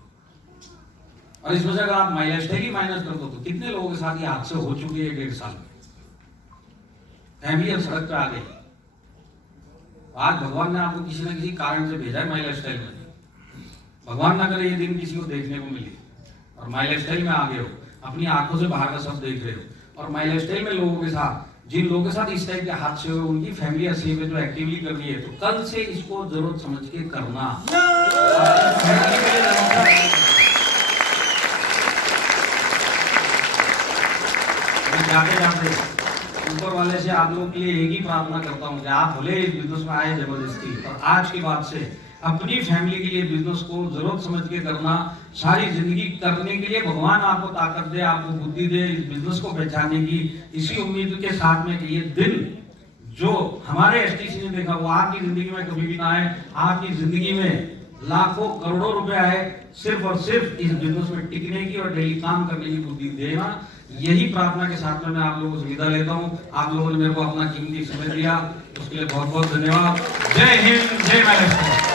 और इस वजह अगर आप माई लाइफस्टाइल ही माइनस कर दो तो कितने लोगों के साथ ये हादसे हो चुके हैं 1.5 साल में, फैमिली सड़क पे आ गई। आज भगवान ने आपको किसी न किसी कारण से भेजा है माई लाइफस्टाइल में। भगवान ना करे ये दिन किसी को देखने को मिले और माई लाइफस्टाइल में आ गए हो, अपनी आंखों से बाहर का सब देख रहे हो। और माई लाइफस्टाइल में लोगों के साथ, जिन लोगों के साथ इस टाइप के हादसे हुए, उनकी फैमिली असली में जो एक्टिवली कर रही है, तो कल से इसको जरूरत समझ के करना। जाते जाते ऊपर वाले से आप लोगों के लिए एक ही प्रार्थना करता हूँ कि आप भले इस बिजनेस में आए जबरदस्ती, और आज के बाद से अपनी फैमिली के लिए बिजनेस को जरूरत समझ के करना। सारी जिंदगी करने के लिए भगवान आपको ताकत दे, आपको बुद्धि दे इस बिजनेस को पहचानने की। इसी उम्मीद के साथ में कि ये दिन जो हमारे एसटीसी ने देखा वो आपकी जिंदगी में कभी भी ना आए। आपकी जिंदगी में लाखों करोड़ों रुपए आए, सिर्फ और सिर्फ इस बिजनेस में टिकने की और डेली काम करने की बुद्धि देना। यही प्रार्थना के साथ में मैं आप लोगों से विदा लेता हूँ। आप लोगों ने मेरे को अपना कीमती समय दिया, उसके लिए बहुत बहुत धन्यवाद। जय हिंद, जय महाराष्ट्र।